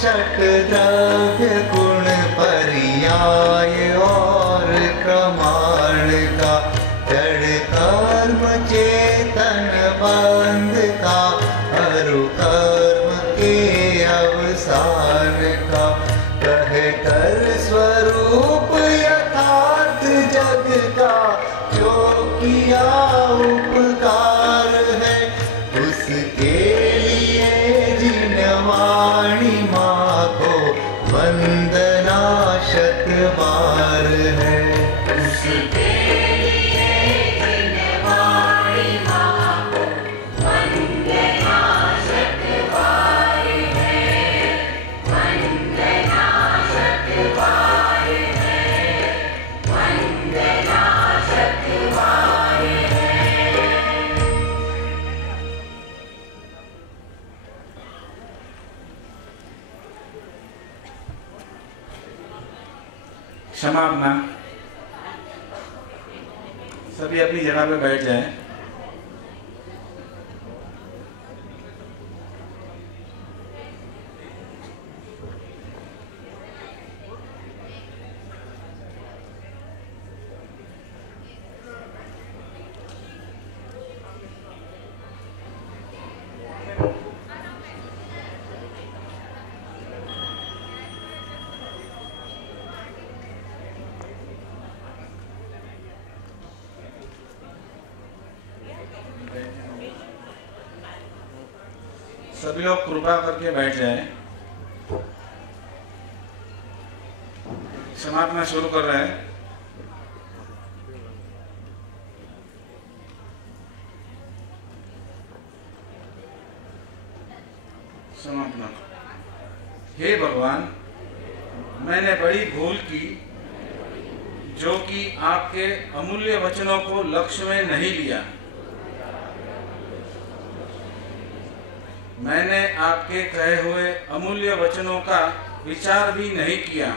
षट द्रव्य गुण पर्याय और क्रमाण का जड़ कर्म चेतन बंध का अरु कर्म के अवसार का कह कर स्वरूप यथार्थ जग का जो किया उपकार है उसके लिए जिन वाणी माँ को वंदना शत बार है। उसके लिए जिन वाणी माँ को वंदना शत बार है, वंदना शत बार है, वंदना शत बार है। क्षमापना। सभी अपनी जगह पे बैठ जाएं। सभी लोग कृपा करके बैठ जाएं। समापना शुरू कर रहे हैं। समापना। हे भगवान, मैंने बड़ी भूल की जो कि आपके अमूल्य वचनों को लक्ष्य में नहीं लिया। मैंने आपके कहे हुए अमूल्य वचनों का विचार भी नहीं किया।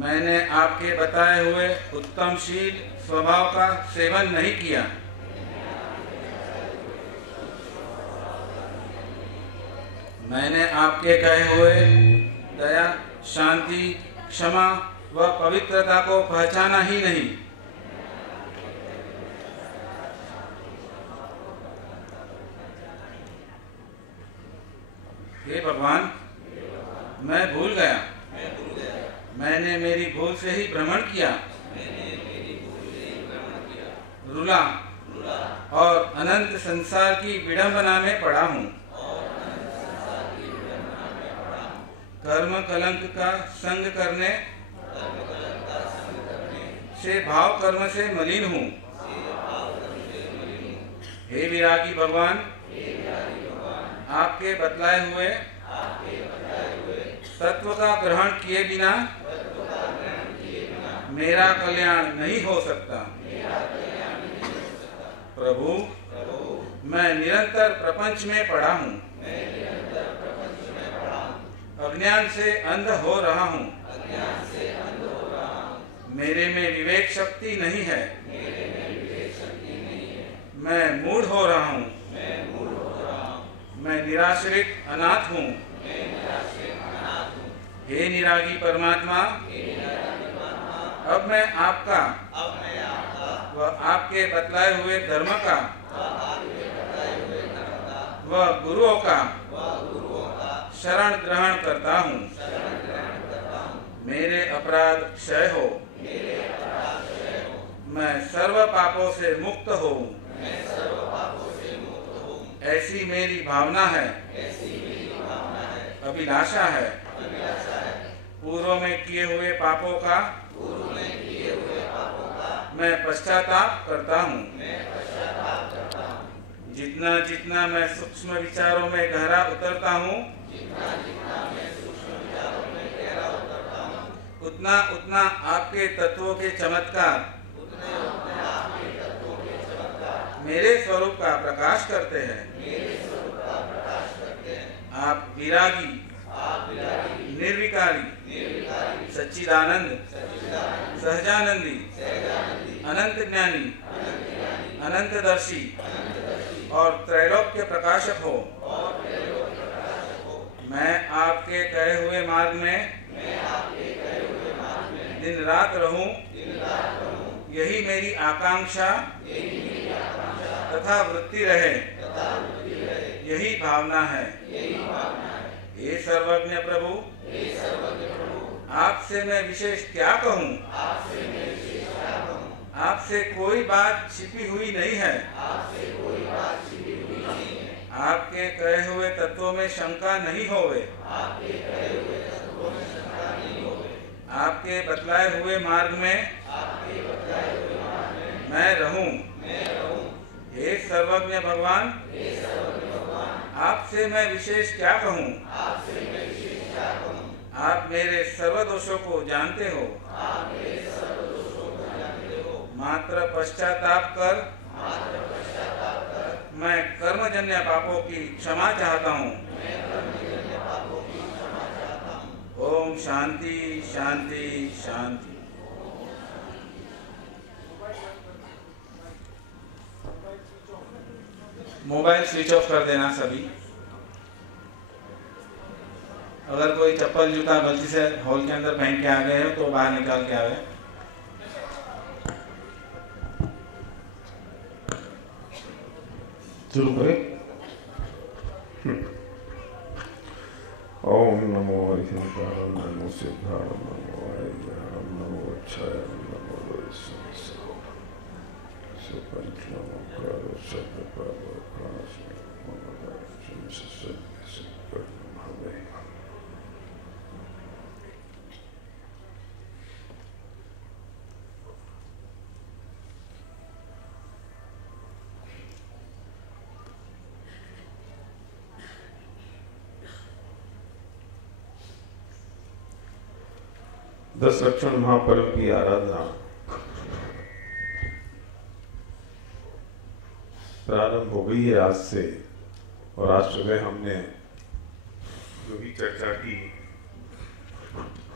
मैंने आपके बताए हुए उत्तमशील स्वभाव का सेवन नहीं किया। मैंने आपके कहे हुए दया, शांति, क्षमा व पवित्रता को पहचाना ही नहीं। हे भगवान, मैं भूल गया। मैंने मेरी भूल से ही भ्रमण किया, रुला और अनंत संसार की विडंबना में पड़ा हूँ। कर्म कलंक का संग करने से भाव कर्म से मलिन हूँ। हे विरागी भगवान, आपके बतलाए हुए तत्व का ग्रहण किए बिना मेरा कल्याण नहीं हो सकता। प्रभु, मैं निरंतर प्रपंच में पड़ा हूँ, अज्ञान से अंध हो रहा हूँ। मेरे में विवेक शक्ति नहीं है। मैं मूढ़ हो रहा हूँ। मैं निराश्रित अनाथ हूँ। हे निरागी परमात्मा, अब मैं आपका व आपके बतलाए हुए धर्म का व गुरुओं का शरण ग्रहण करता हूँ। मेरे अपराध क्षय हो। मैं सर्व पापों से मुक्त हूँ। ऐसी मेरी भावना है, अभिलाषा है। पूर्व में किए हुए पापों का मैं पश्चाताप करता हूँ। जितना जितना मैं सूक्ष्म विचारों में गहरा उतरता हूँ, उतना उतना आपके तत्वों के चमत्कार मेरे स्वरूप का प्रकाश करते हैं। आप विरागी, निर्विकारी, सच्चिदानंद, सहजानंदी, अनंत ज्ञानी, अनंतदर्शी और त्रैलोक्य प्रकाशक हो। मैं आपके कहे हुए मार्ग में दिन रात रहूं, यही मेरी आकांक्षा तथा वृत्ति रहे, यही भावना है। हे सर्वज्ञ प्रभु, आपसे मैं विशेष क्या कहूं? आपसे कोई बात छिपी हुई नहीं है। आपके कहे हुए तत्वों में शंका नहीं होवे। आपके बतलाए हुए मार्ग में मैं रहूं। हे सर्वज्ञ भगवान, आपसे मैं विशेष क्या कहूं? आप मेरे सर्व दोषों को जानते हो। मात्र पश्चाताप कर मैं कर्मजन्य पापों की क्षमा चाहता हूँ। ओम शांति शांति शांति। मोबाइल स्विच ऑफ कर देना सभी। अगर कोई चप्पल जूता गलती से हॉल के अंदर पहन के आ गए हो तो बाहर निकाल के आवे। शुरू करें। ओम नमो हरिहर नमो सिद्धार नमो वायुदेव नमो अक्षय नमो पंच नमो करो शब्द प्रभु प्रास दस लक्षण महापर्व की आराधना प्रारंभ हो गई है आज से। और आज सुबह हमने जो भी चर्चा की,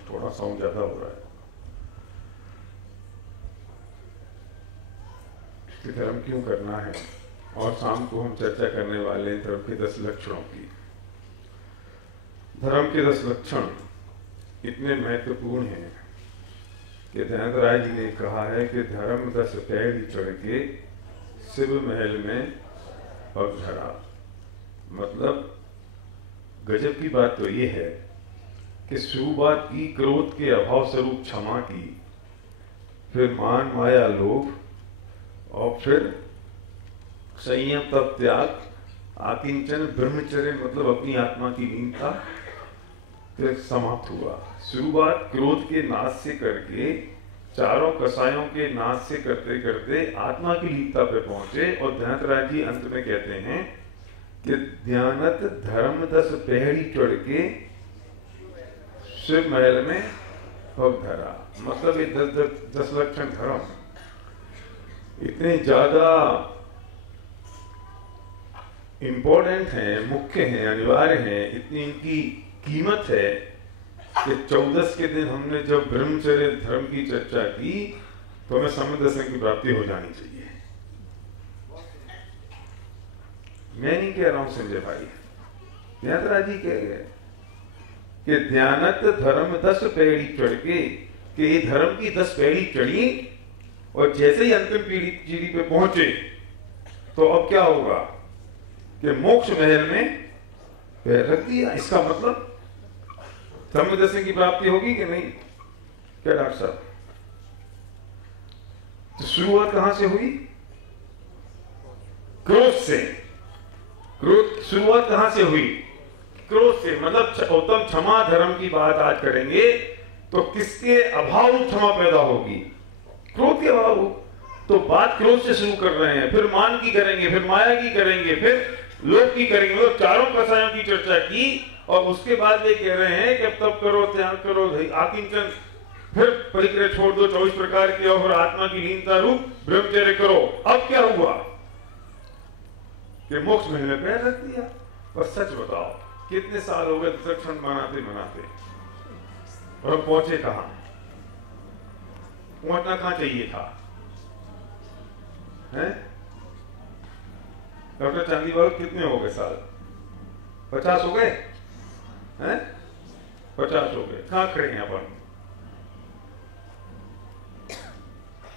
थोड़ा साउंड ज्यादा हो रहा है, कि धर्म क्यों करना है। और शाम को हम चर्चा करने वाले हैं धर्म के 10 लक्षणों की। धर्म के 10 लक्षण इतने महत्वपूर्ण हैं कि दयानंद राय जी ने कहा है कि धर्म 10 पैड़ी चढ़ के शिव महल में पग धरा। मतलब गजब की बात तो ये है कि शुरुआत की क्रोध के अभाव स्वरूप क्षमा की, फिर मान माया लोभ, और फिर संयम तप त्याग, आकिंचन ब्रह्मचर्य मतलब अपनी आत्मा की लीनता, फिर समाप्त हुआ। शुरुआत क्रोध के नाश से करके, चारों कसायों के नाश से करते करते आत्मा की लीनता पे पहुंचे। और ध्यान राय जी अंत में कहते हैं कि ध्यानत धर्म 10 पहड़ी चढ़ के शिव महल में पग धरा। मतलब ये 10 लक्षण धर्म इतने ज्यादा इंपॉर्टेंट हैं, मुख्य हैं, अनिवार्य हैं, इतनी इनकी कीमत है कि 14 के दिन हमने जब ब्रह्मचर्य धर्म की चर्चा की तो हमें समय दर्शन की प्राप्ति हो जानी चाहिए। मैं नहीं कह रहा हूं संजय भाई, ध्यानराज जी कह गए कि ध्यानत धर्म 10 पैड़ी चढ़ के, कि ये धर्म की 10 पैड़ी चढ़ी और जैसे ही अंतिम सीढ़ी पे पहुंचे तो अब क्या होगा कि मोक्ष महल में पैर रख दिया। इसका मतलब धर्म दर्शन की प्राप्ति होगी कि नहीं? क्या डॉक्टर साहब? तो शुरुआत कहां से हुई? क्रोध से। क्रोध शुरुआत कहां से हुई? क्रोध से। मतलब उत्तम क्षमा धर्म की बात आज करेंगे तो किसके अभाव क्षमा पैदा होगी? क्रोध के अभाव। तो बात क्रोध से शुरू कर रहे हैं, फिर मान की करेंगे, फिर माया की करेंगे, फिर लोभ की करेंगे। तो चारों कसायों की चर्चा की और उसके बाद वे कह रहे हैं कि अब तब करो, त्याग करो, आकिंचन, फिर परिक्रय छोड़ दो 24 प्रकार की, और आत्मा की लीनता रूप ब्रह्मचर्य करो। अब क्या हुआ कि मोक्ष महल में पैर रख दिया। और सच बताओ कितने साल हो गए दक्षिण मनाते मनाते, और अब पहुंचे कहां? पहुंचना कहां चाहिए था? है डॉक्टर चांदीवाल कितने हो गए साल? 50 हो गए हैं? 50 हो गए। कहाँ खड़े हैं अपन?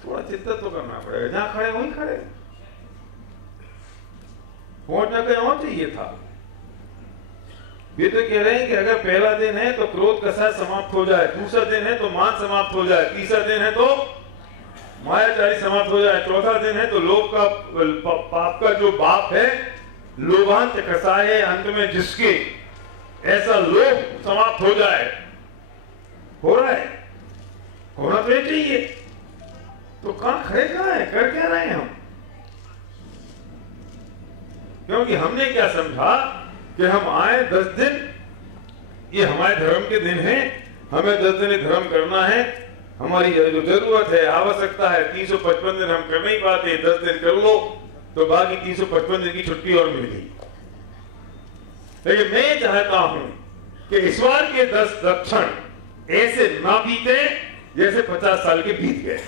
थोड़ा चिंता तो करना पड़ेगा। जहां खड़े वहीं खड़े, पहुंचना कहीं और चाहिए था। ये तो कह रहे हैं कि अगर पहला दिन है तो क्रोध कसा समाप्त हो जाए, दूसरा दिन है तो मान समाप्त हो जाए, तीसरा दिन है तो मायाचारी समाप्त हो जाए, चौथा दिन है तो लोभ का पाप का जो बाप है लोभांत कसाए, अंत में जिसके ऐसा लोभ समाप्त हो जाए। हो रहा है, होना तो चाहिए। तो कहां खड़े कहां है, कर क्या रहे हैं हम? क्योंकि हमने क्या समझा कि हम आए 10 दिन, ये हमारे धर्म के दिन हैं, हमें 10 दिन धर्म करना है, हमारी जो जरूरत है, आवश्यकता है, 355 दिन हम कर नहीं पाते, 10 दिन कर लो तो बाकी 355 दिन की छुट्टी और मिल गई। लेकिन मैं चाहता हूं कि इस बार के 10 क्षण ऐसे ना बीते जैसे 50 साल के बीत गए।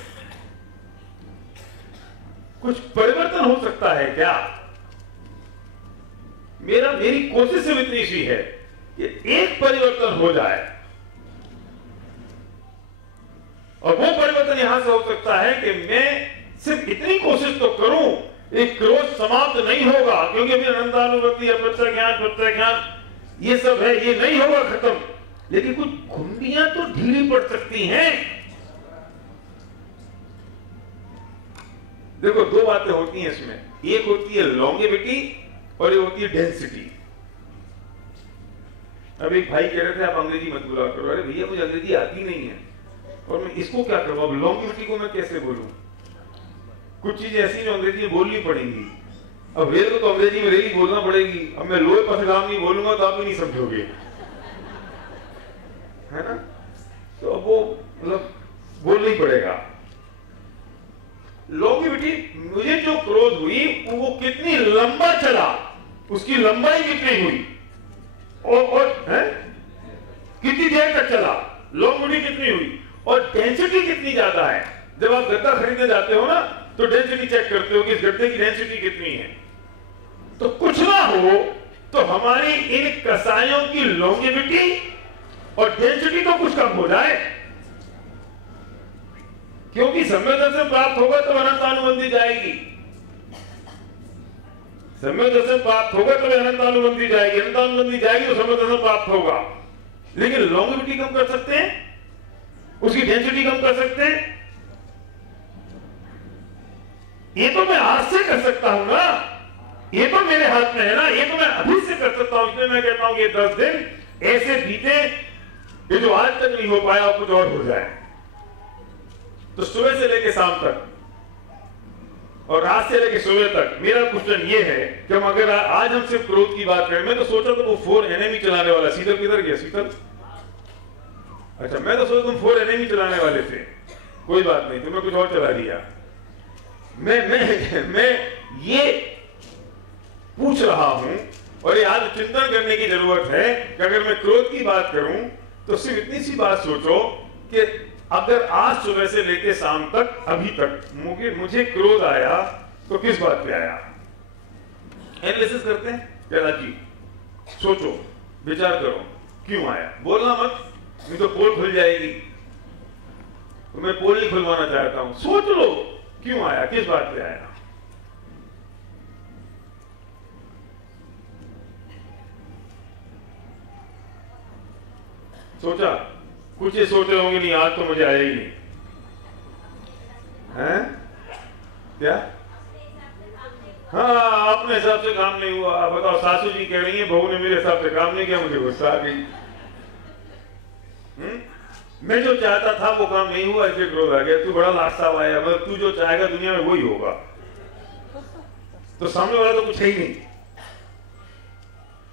कुछ परिवर्तन हो सकता है क्या? मेरी कोशिश सिर्फ इतनी सी है कि एक परिवर्तन हो जाए, और वो परिवर्तन यहां से हो सकता है कि मैं सिर्फ इतनी कोशिश तो करूं, एक क्रोध समाप्त नहीं होगा, क्योंकि अभी अनंतानुभूति, प्रत्यज्ञान ये सब है, ये नहीं होगा खत्म, लेकिन कुछ घुंडियां तो ढीली पड़ सकती हैं। देखो, 2 बातें होती हैं इसमें, एक होती है लॉन्गेविटी और एक होती है डेंसिटी। अब एक भाई कह रहे थे आप अंग्रेजी मत बोला करो। अरे भैया, मुझे अंग्रेजी आती नहीं है और मैं इसको क्या करूं? अब लॉन्गेविटी को मैं कैसे बोलूं? कुछ चीजें ऐसी जो अंग्रेजी में बोलनी पड़ेंगी। अब रेल को तो अंग्रेजी में रेल बोलना पड़ेगी। अब मैं लोहे पथगाम नहीं बोलूंगा तो आप भी नहीं समझोगे, है ना? तो अब वो मतलब बोलना ही पड़ेगा। लॉन्गेविटी, मुझे जो क्रोध हुई वो कितनी लंबा चला, उसकी लंबाई कितनी हुई और कितनी देर तक चला, लॉन्गेविटी कितनी हुई, और डेंसिटी कितनी ज्यादा है। जब आप गद्दा खरीदने जाते हो ना तो डेंसिटी चेक करते हो कि इस गद्दे की डेंसिटी कितनी है। तो कुछ ना हो तो हमारी इन कसायों की लॉन्गेविटी और डेंसिटी तो कुछ कम हो जाए, क्योंकि सम्यक दर्शन प्राप्त होगा तो अनंतानुबंधी जाएगी, सम्यक दर्शन प्राप्त होगा तो अनंतानुबंधी जाएगी, अनंतानुबंधी जाएगी तो सम्यक दर्शन प्राप्त होगा। लेकिन लॉन्गेविटी कम कर सकते हैं, उसकी डेंसिटी कम कर सकते हैं। ये तो मैं आज से कर सकता हूं ना, ये तो मेरे हाथ में है ना, ये तो मैं अभी से कर सकता हूं। इसलिए मैं कहता हूं कि 10 दिन ऐसे बीते कि जो आज तक नहीं हो पाया कुछ और हो जाए। तो सुबह से लेकर शाम तक और रात से लेकर सुबह तक मेरा क्वेश्चन ये है कि हम अगर आज हम सिर्फ क्रोध की बात करें, मैं तो सोचा तो वो 4 एनएमई चलाने वाला, शीतल किधर गया? शीतल, अच्छा, मैं तो सोचा तुम 4 एनएमई चलाने वाले थे, कोई बात नहीं, तुमने कुछ और चला दिया। मैं ये पूछ रहा हूं और ये आज चिंतन करने की जरूरत है कि अगर मैं क्रोध की बात करूं तो सिर्फ इतनी सी बात सोचो कि अगर आज सुबह से लेकर शाम तक अभी तक मुझे क्रोध आया तो किस बात पे आया? एनालिसिस करते हैं क्या जी? सोचो, विचार करो, क्यों आया? बोलना मत, नहीं तो पोल खुल जाएगी। तो मैं पोल नहीं खुलवाना चाहता हूं, सोच लो क्यों आया, किस बात पे आया। सोचा? कुछ ये सोच रहे होंगे नहीं आज तो मुझे आया ही नहीं, हैं? क्या? हाँ, अपने हिसाब से काम नहीं हुआ। बताओ, सासू जी कह रही है बहू ने मेरे हिसाब से काम नहीं किया, मुझे गुस्सा आ गई। मैं जो चाहता था वो काम नहीं हुआ, इसलिए क्रोध आ गया। तू बड़ा लास्ता आया, मतलब तू जो चाहेगा दुनिया में वही होगा, तो सामने वाला तो कुछ है ही नहीं।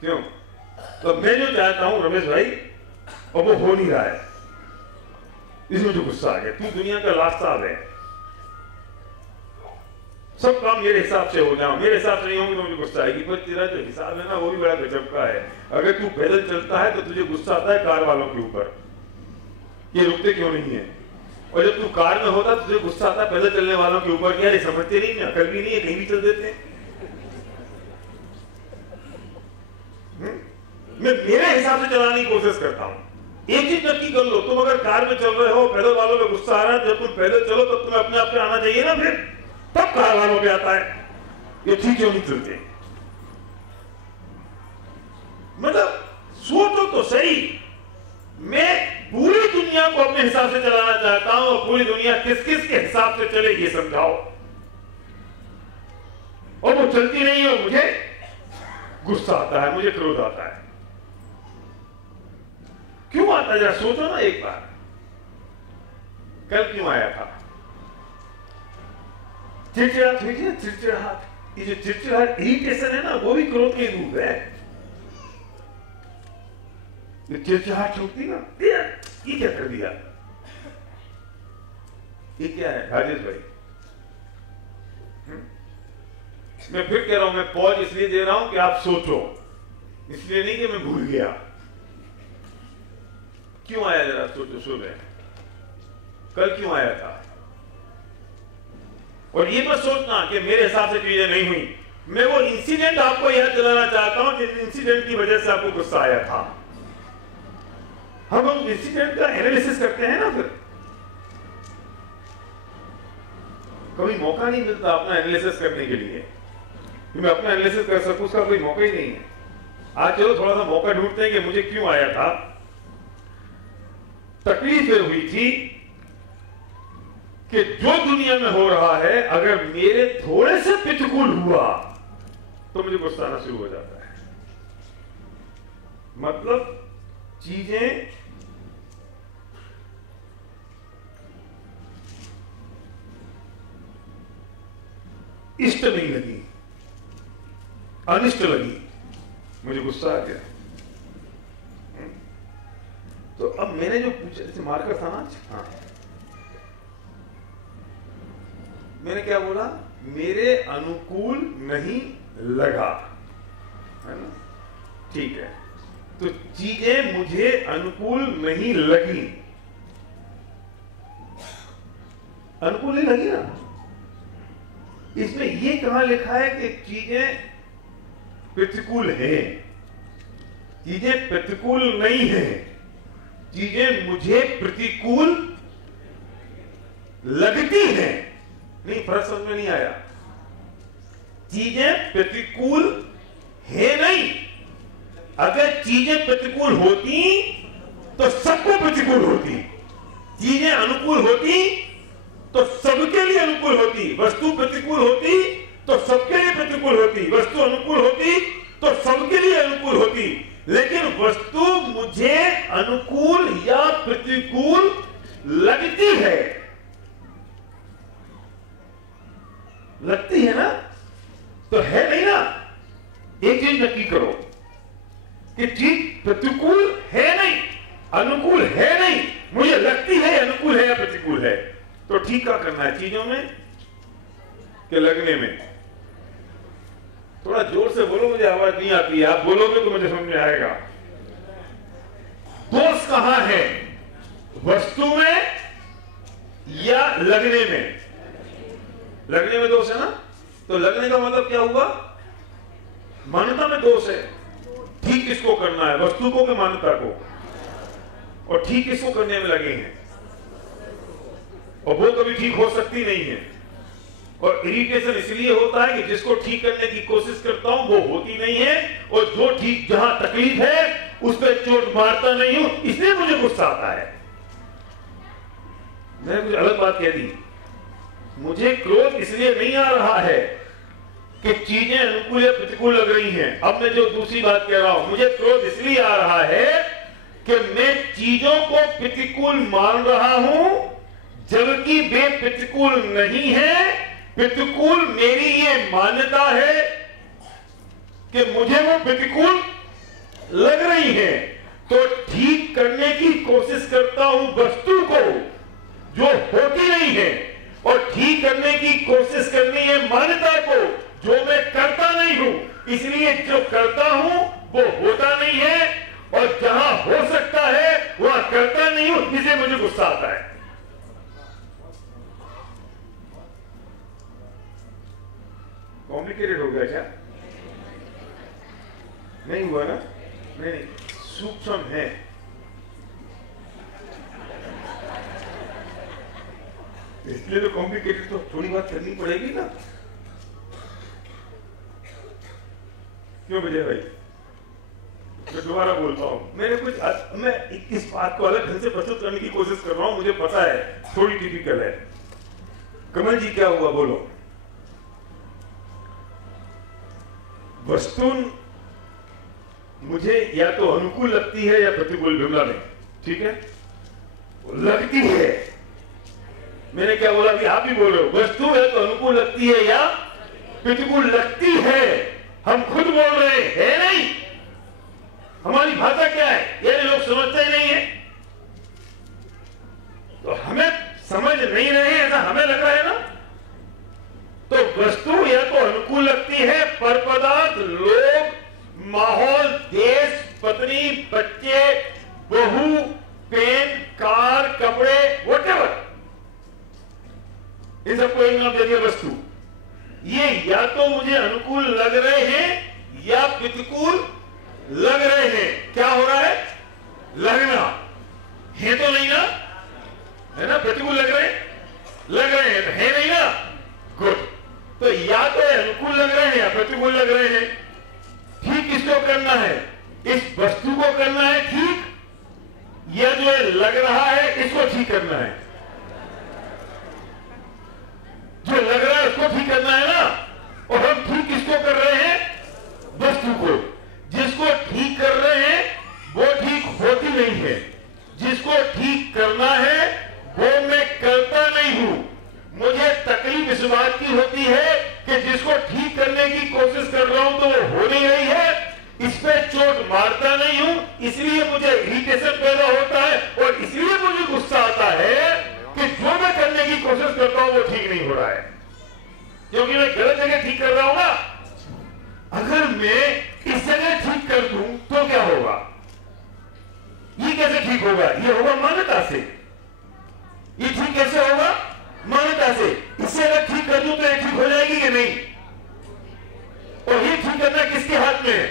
क्यों? तो मैं जो चाहता हूं रमेश भाई, और वो हो नहीं रहा है, इसमें जो गुस्सा आ गया। तू दुनिया का लास्ता है, सब काम मेरे हिसाब से हो जाओ, मेरे हिसाब से नहीं होंगे तो मुझे गुस्सा आएगी। पर तेरा जो हिसाब है ना वो भी बड़ा गजब का है। अगर तू पैदल चलता है तो तुझे गुस्सा आता है कार वालों के ऊपर, ये रुकते क्यों नहीं है। और जब तू कार में होता तो तुझे गुस्सा आता है पैदल चलने वालों के ऊपर, यार ये समझते नहीं, अकल भी नहीं है, कहीं भी चल देते हैं। मैं मेरे हिसाब से चलाने की कोशिश करता हूं। एक चीज नक्की कर लो, तुम अगर कार में चल रहे हो, पैदल वालों पे गुस्सा आ रहा है, जब तुम पैदल चलो तब तुम्हें अपने आप पे आना चाहिए ना, फिर तब कार वालों पे आता है ये ठीक क्यों नहीं चलते। मतलब सोचो तो सही, मैं पूरी दुनिया को अपने हिसाब से चलाना चाहता हूं और पूरी दुनिया किस किस के हिसाब से चले ये समझाओ, और वो चलती नहीं है और मुझे गुस्सा आता है, मुझे क्रोध आता है। क्यों आता है जरा सोचो ना एक बार, कल क्यों आया था? चिड़चिड़ाहट हुई थी ना, चिड़चिड़ाहट। ये जो चिड़चिड़ाहट इरिटेशन है ना, वो भी क्रोध के रूप है। चिड़चिड़ाहट होती ना, ये क्या कर दिया, ये क्या है राजेश भाई? मैं फिर कह रहा हूं, मैं पॉज इसलिए दे रहा हूं कि आप सोचो, इसलिए नहीं कि मैं भूल गया। क्यों आया जरा सोचो, सुबह कल क्यों आया था? और ये मत सोचना कि मेरे हिसाब से चीजें नहीं हुई। मैं वो इंसिडेंट आपको याद दिलाना चाहता हूं जिस इंसिडेंट की वजह से आपको गुस्सा आया था। हम उस इंसिडेंट का एनालिसिस करते हैं ना, फिर कभी मौका नहीं मिलता अपना एनालिसिस करने के लिए, मैं अपना एनालिसिस कर सकूं उसका कोई मौका ही नहीं है। आज चलो थोड़ा सा मौका ढूंढते हैं कि मुझे क्यों आया था। तकलीफ ये हुई थी कि जो दुनिया में हो रहा है अगर मेरे थोड़े से प्रतिकूल हुआ तो मुझे गुस्सा आना शुरू हो जाता है। मतलब चीजें इष्ट नहीं लगी, अनिष्ट लगी, मुझे गुस्सा आ गया। तो अब मैंने जो पूछा, जैसे मार्कर था ना, हाँ, मैंने क्या बोला, मेरे अनुकूल नहीं लगा, है ना, ठीक है। तो चीजें मुझे अनुकूल नहीं लगी, अनुकूल नहीं लगी ना। इसमें ये कहां लिखा है कि चीजें प्रतिकूल है? चीजें प्रतिकूल नहीं है, चीजें मुझे प्रतिकूल लगती हैं। नहीं, फर्क समझ में नहीं आया। चीजें प्रतिकूल है नहीं। अगर चीजें प्रतिकूल होती तो सबको प्रतिकूल होती, चीजें अनुकूल होती तो सबके लिए अनुकूल होती, वस्तु प्रतिकूल होती तो सबके लिए प्रतिकूल होती, वस्तु अनुकूल होती तो सबके लिए अनुकूल होती। लेकिन वस्तु मुझे अनुकूल या प्रतिकूल लगती है, लगती है ना, तो है नहीं ना। एक चीज नक्की करो कि चीज प्रतिकूल है नहीं, अनुकूल है नहीं, मुझे लगती है अनुकूल है या प्रतिकूल है। तो ठीक क्या करना है, चीजों में कि लगने में? थोड़ा जोर से बोलो, मुझे आवाज नहीं आती है, आप बोलोगे तो मुझे समझ में आएगा। दोष कहां है, वस्तु में या लगने में? लगने में दोष है ना। तो लगने का मतलब क्या हुआ, मान्यता में दोष है। ठीक किसको करना है, वस्तु को कि मान्यता को? और ठीक किसको करने में लगे हैं, और वो कभी ठीक हो सकती नहीं है। और इरिटेशन इसलिए होता है कि जिसको ठीक करने की कोशिश करता हूं वो होती नहीं है, और जो ठीक जहां तकलीफ है उस पर चोट मारता नहीं हूं, इसलिए मुझे गुस्सा आता है। मैंने कुछ अलग बात कह दी। मुझे क्रोध इसलिए नहीं आ रहा है कि चीजें अनुकूल या प्रतिकूल लग रही हैं। अब मैं जो दूसरी बात कह रहा हूं, मुझे क्रोध इसलिए आ रहा है कि मैं चीजों को प्रतिकूल मान रहा हूं जबकि वे प्रतिकूल नहीं है। प्रतिकूल मेरी ये मान्यता है कि मुझे वो प्रतिकूल लग रही है, तो ठीक करने की कोशिश करता हूं वस्तु को जो होती नहीं है, और ठीक करने की कोशिश करनी है मान्यता को जो मैं करता नहीं हूं। इसलिए जो करता हूं वो होता नहीं है, और जहां हो सकता है वहां करता नहीं हूं, इसलिए मुझे गुस्सा आता है। कॉम्प्लिकेटेड हो गया क्या? नहीं हुआ ना? नहीं। सूक्ष्म है। इसलिए तो कॉम्प्लिकेटेड तो थोड़ी बात करनी पड़ेगी ना, क्यों विजय भाई? मैं दोबारा बोलता हूं, मैंने मैं इस बात को अलग ढंग से प्रस्तुत करने की कोशिश कर रहा हूं, मुझे पता है थोड़ी टिपिकल है। कमल जी क्या हुआ बोलो? वस्तु मुझे या तो अनुकूल लगती है या प्रतिकूल, विमला में, ठीक है? लगती है, मैंने क्या बोला? अभी आप भी बोल रहे हो, वस्तु है तो अनुकूल लगती है या प्रतिकूल लगती है। हम खुद बोल रहे हैं नहीं, हमारी भाषा क्या है ये लोग समझते ही नहीं है, तो हमें समझ नहीं रहे ऐसा हमें लग रहा है ना। तो वस्तु या तो अनुकूल लगती है, पर पदार्थ, लोग, माहौल, देश, पत्नी, बच्चे, बहू, पेन, कार, कपड़े, व्हाटएवर, इन सबको एक नाम दे दिया वस्तु। ये या तो मुझे अनुकूल लग रहे हैं या प्रतिकूल लग रहे हैं। क्या हो रहा है? लगना है तो नहीं ना, है ना? प्रतिकूल लग रहे हैं, लग रहे हैं तो है नहीं ना, गुड। तो या तो अनुकूल लग रहे हैं या प्रतिकूल लग रहे हैं। ठीक किसको करना है? इस वस्तु को करना है ठीक, या जो लग रहा है इसको ठीक करना है? जो लग रहा है उसको ठीक करना है ना। और हम ठीक किसको कर रहे हैं? वस्तु को। जिसको ठीक कर रहे हैं वो ठीक होती नहीं है, जिसको ठीक करना है वो मैं करता नहीं हूं। मुझे तकलीफ इस बात की होती है कि जिसको ठीक करने की कोशिश कर रहा हूं तो वो हो नहीं रही है, इस पे चोट मारता नहीं हूं, इसलिए मुझे इरिटेशन पैदा होता है और इसलिए मुझे गुस्सा आता है कि जो मैं करने की कोशिश करता हूं वो ठीक नहीं हो रहा है, क्योंकि मैं गलत जगह ठीक कर रहा हूं ना। अगर मैं इस जगह ठीक कर दूं तो क्या होगा? ये कैसे ठीक होगा? ये होगा मान्यता से। ये ठीक कैसे होगा? मान्यता से। इससे अगर ठीक कर दूं तो ये ठीक हो जाएगी कि नहीं? और ये ठीक करना किसके हाथ में है?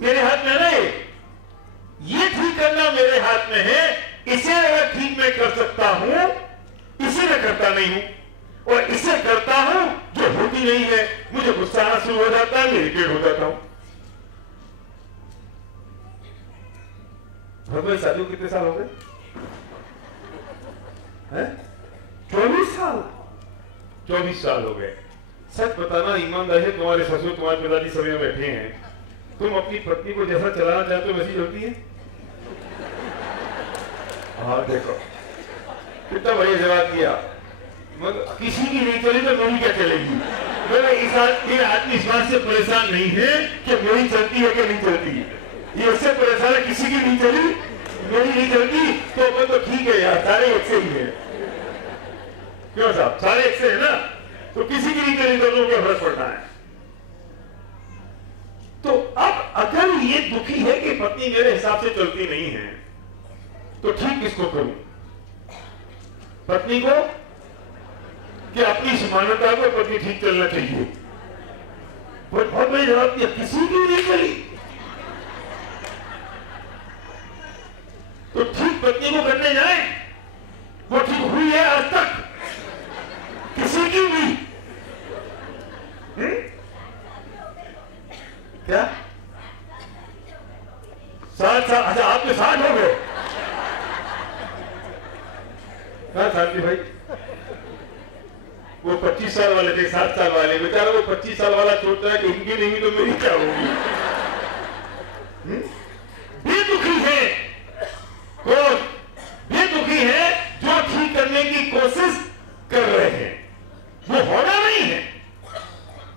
मेरे हाथ में है। ये ठीक करना मेरे हाथ में है। इसे अगर ठीक मैं कर सकता हूं, इसे मैं करता नहीं हूं, और इसे करता हूं जो होती नहीं है, मुझे गुस्सा आना शुरू हो जाता है, मैं इरिटेट हो जाता हूं। भगवान शादी को कितने साल हो गए? 24 साल। 24 साल हो गए। सच बताना, ईमानदारी है, तुम्हारे ससुर तुम्हारे पिताजी सभी में बैठे हैं, तुम अपनी पत्नी को जैसा चलाना चाहते हो वैसी चलती है? हाँ देखो कितना बढ़िया जवाब दिया। मगर किसी की नहीं चली तो मेरी क्या चलेगी? मेरे ये आदमी इस बात से परेशान नहीं है कि मेरी चलती है कि नहीं चलती, ये उससे परेशान है किसी की नहीं चली मेरी नहीं चलती, तो मैं तो ठीक है यार, सारे एक से ही है। क्यों साहब? सारे एक से है ना, तो किसी की नहीं चली तो क्या फर्क पड़ता है? तो अब अगर ये दुखी है कि पत्नी मेरे हिसाब से चलती नहीं है, तो ठीक किसको करूं? पत्नी को कि अपनी समानता को? पत्नी ठीक चलना चाहिए। बहुत बड़ी जवाब दिया, किसी की नहीं चली तो ठीक पत्नी को करने जाए, वो ठीक हुई है आज तक किसी की भी? क्या 60 साल? अच्छा आपके 60 हो गए? कहा शांति भाई? वो 25 साल वाले थे, 7 साल वाले बेचारा, वो 25 साल वाला सोचता है कि इनकी नहीं तो मेरी क्या होगी। बेदुखी है कौन? बेदुखी है जो ठीक करने की कोशिश कर रहे हैं, वो होना नहीं है।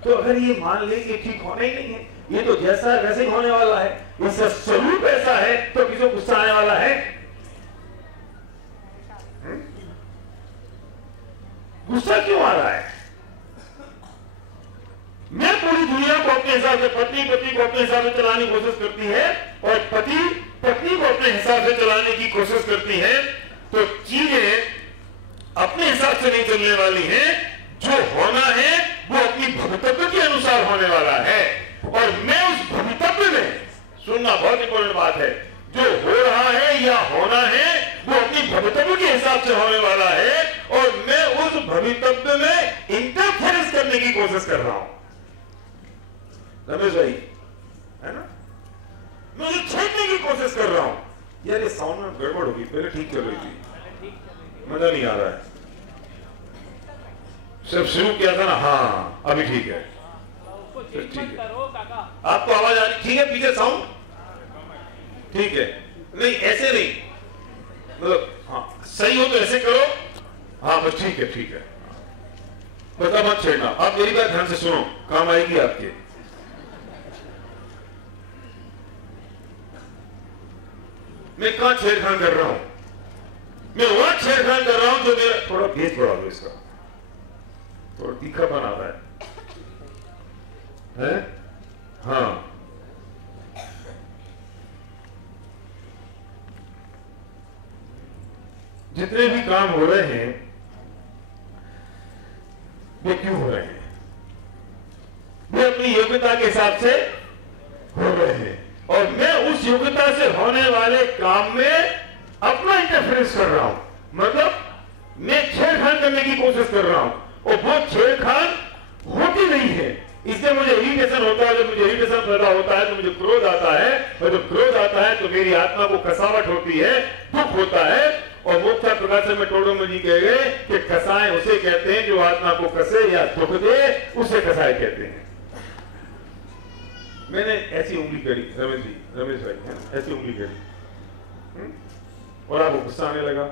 तो अगर ये मान ले कि ठीक होना ही नहीं है, ये तो जैसा है वैसे ही होने वाला है, इसका स्वरूप ऐसा है, तो किसी को गुस्सा आने वाला है? गुस्सा क्यों आ रहा है? मैं पूरी दुनिया को अपने हिसाब से, पत्नी पति को अपने हिसाब से चलाने की कोशिश करती है और पति पत्नी को अपने हिसाब से चलाने की कोशिश करती है, तो चीजें अपने हिसाब से नहीं चलने वाली हैं। जो होना है वो अपनी भवितव्य के अनुसार होने वाला है, और मैं उस भवितव्य में सुनना बहुत इंपॉर्टेंट बात है। जो हो रहा है या होना है वो अपनी भवितव्य के हिसाब से होने वाला है, और मैं उस भवितव्य में इंटरफेरेंस करने की कोशिश कर रहा हूं। रमेश भाई, है ना, मैं उसे छेड़ने की कोशिश कर रहा हूं। यार ये साउंड में गड़बड़ होगी, पहले ठीक कर रही थी, मजा नहीं आ रहा है। सिर्फ शुरू किया था ना, हाँ अभी ठीक है, ठीक है। आपको आवाज आ रही? ठीक है, पीछे साउंड ठीक है। नहीं ऐसे नहीं, मतलब हाँ सही हो तो ऐसे करो, हाँ बस ठीक है, ठीक है। पता मत छेड़ना। आप मेरी बात ध्यान से सुनो, काम आएगी आपके। मैं कहां छेड़खान कर रहा हूं? मैं वहां छेड़खान कर रहा हूं जो मेरा, थोड़ा भेज बढ़ा दो इसका, थोड़ा तीखा बना रहा है? हाँ जितने भी काम हो रहे हैं वे क्यों हो रहे हैं? वे अपनी योग्यता के हिसाब से हो रहे हैं, और मैं उस योग्यता से होने वाले काम में अपना इंटरफेरेंस कर रहा हूं। मतलब मैं छेड़खान करने की कोशिश कर रहा हूं, और वो छेड़खान होती नहीं है। इससे मुझे इरिटेशन होता है। जब मुझे इरिटेशन पैदा होता है तो मुझे क्रोध आता है, और जब क्रोध आता है तो मेरी आत्मा को कसावट होती है, दुख होता है। और मोक्षा प्रकाशन में टोडरमल जी कह गए कि कसाए उसे कहते हैं जो आत्मा को कसे या दुख दे, उसे कसाए कहते हैं। मैंने ऐसी उंगली करी, रमेश भाई है, ऐसी उंगली करी, और आपको गुस्सा आने लगा।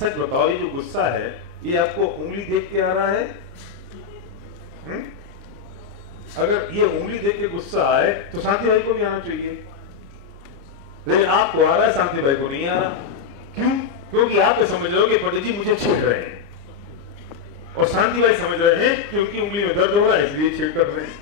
सच बताओ, ये जो गुस्सा है ये आपको उंगली देख के आ रहा है? अगर ये उंगली देख के गुस्सा आए तो शांति भाई को भी आना चाहिए, लेकिन आपको आ रहा है, शांति भाई को नहीं आ रहा। क्यों? क्योंकि आप समझ रहे हो कि पंडित जी मुझे छेड़ रहे हैं, और शांति भाई समझ रहे हैं कि उनकी उंगली में दर्द हो रहा है इसलिए छेड़ कर रहे हैं।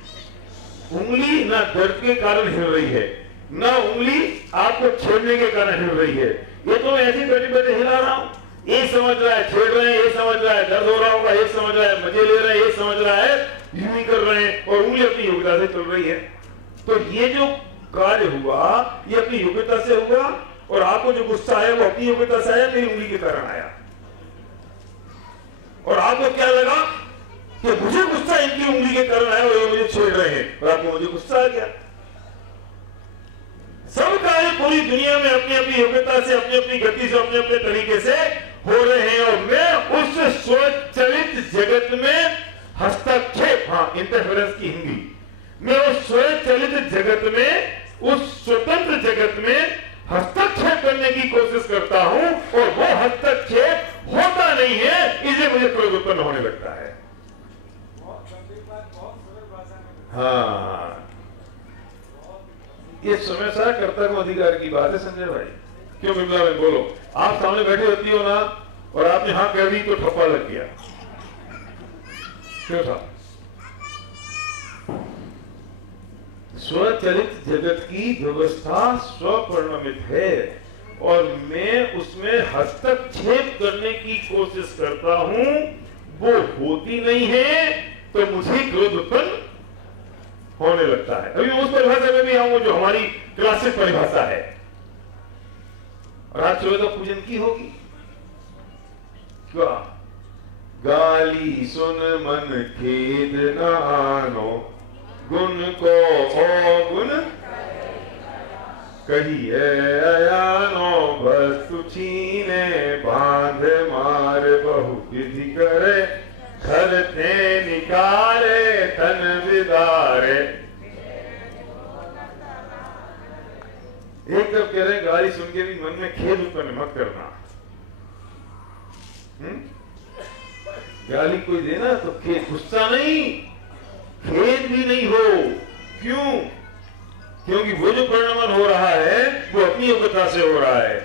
उंगली ना दर्द के कारण हिल रही है, ना उंगली आपको छेड़ने के कारण हिल रही है। ये तो ऐसे बैठे बैठे हिला रहा हूं। एक समझ रहा है छेड़ रहे हैं, एक समझ रहा है दर्द हो रहा होगा, एक समझ रहा है मजे ले रहे हैं, एक समझ रहा है यूं ही कर रहे हैं, और उंगली अपनी योग्यता से चल रही है। तो ये जो कार्य हुआ ये अपनी योग्यता से हुआ, और आपको जो गुस्सा आया वो अपनी योग्यता से आया, मेरी उंगली के कारण आया। और आपको क्या लगा कि मुझे गुस्सा इनकी उंगली के कारण आया और ये मुझे छेड़ रहे हैं, और आपको मुझे गुस्सा आ गया। सब कार्य पूरी दुनिया में अपनी अपनी योग्यता से, अपनी अपनी गति से, अपने अपने तरीके से हो रहे हैं, और मैं उस स्वचलित जगत में हस्तक्षेप, हाँ इंटरफेरेंस की हिंदी, मैं उस स्वचलित जगत में, उस स्वतंत्र जगत में हस्तक्षेप करने की कोशिश करता हूं, और वो हस्तक्षेप होता नहीं है, इसलिए मुझे क्रोध उत्पन्न होने लगता है। हाँ, ये समय सा कर्ता को अधिकार की बात है संजय भाई। क्यों बिमला में बोलो, आप सामने बैठे होती हो ना, और आपने हाँ कह दी तो ठप्पा लग गया, क्यों था? स्वचलित जगत की व्यवस्था स्वपरिणमित है, और मैं उसमें हस्तक्षेप करने की कोशिश करता हूं, वो होती नहीं है, तो मुझे क्रोध उत्पन्न होने लगता है। अभी उस परिभाषा में भी आऊंगा जो हमारी क्लासिक परिभाषा है, और आज सुबह तो पूजन की होगी। क्या? गाली सुन मन खेद न आनो, गुण को गुण कहिए अयानो, वस्तु छीने बांध मार बहु विधि करे, घर थे निकाले तन विदारे। एक तरफ कह रहे हैं गाली सुन के भी मन में खेद उत्पन्न मत करना। गाली कोई देना तो खेद, गुस्सा नहीं, खेद भी नहीं हो। क्यों? क्योंकि वो जो परिणमन हो रहा है वो अपनी योग्यता से हो रहा है,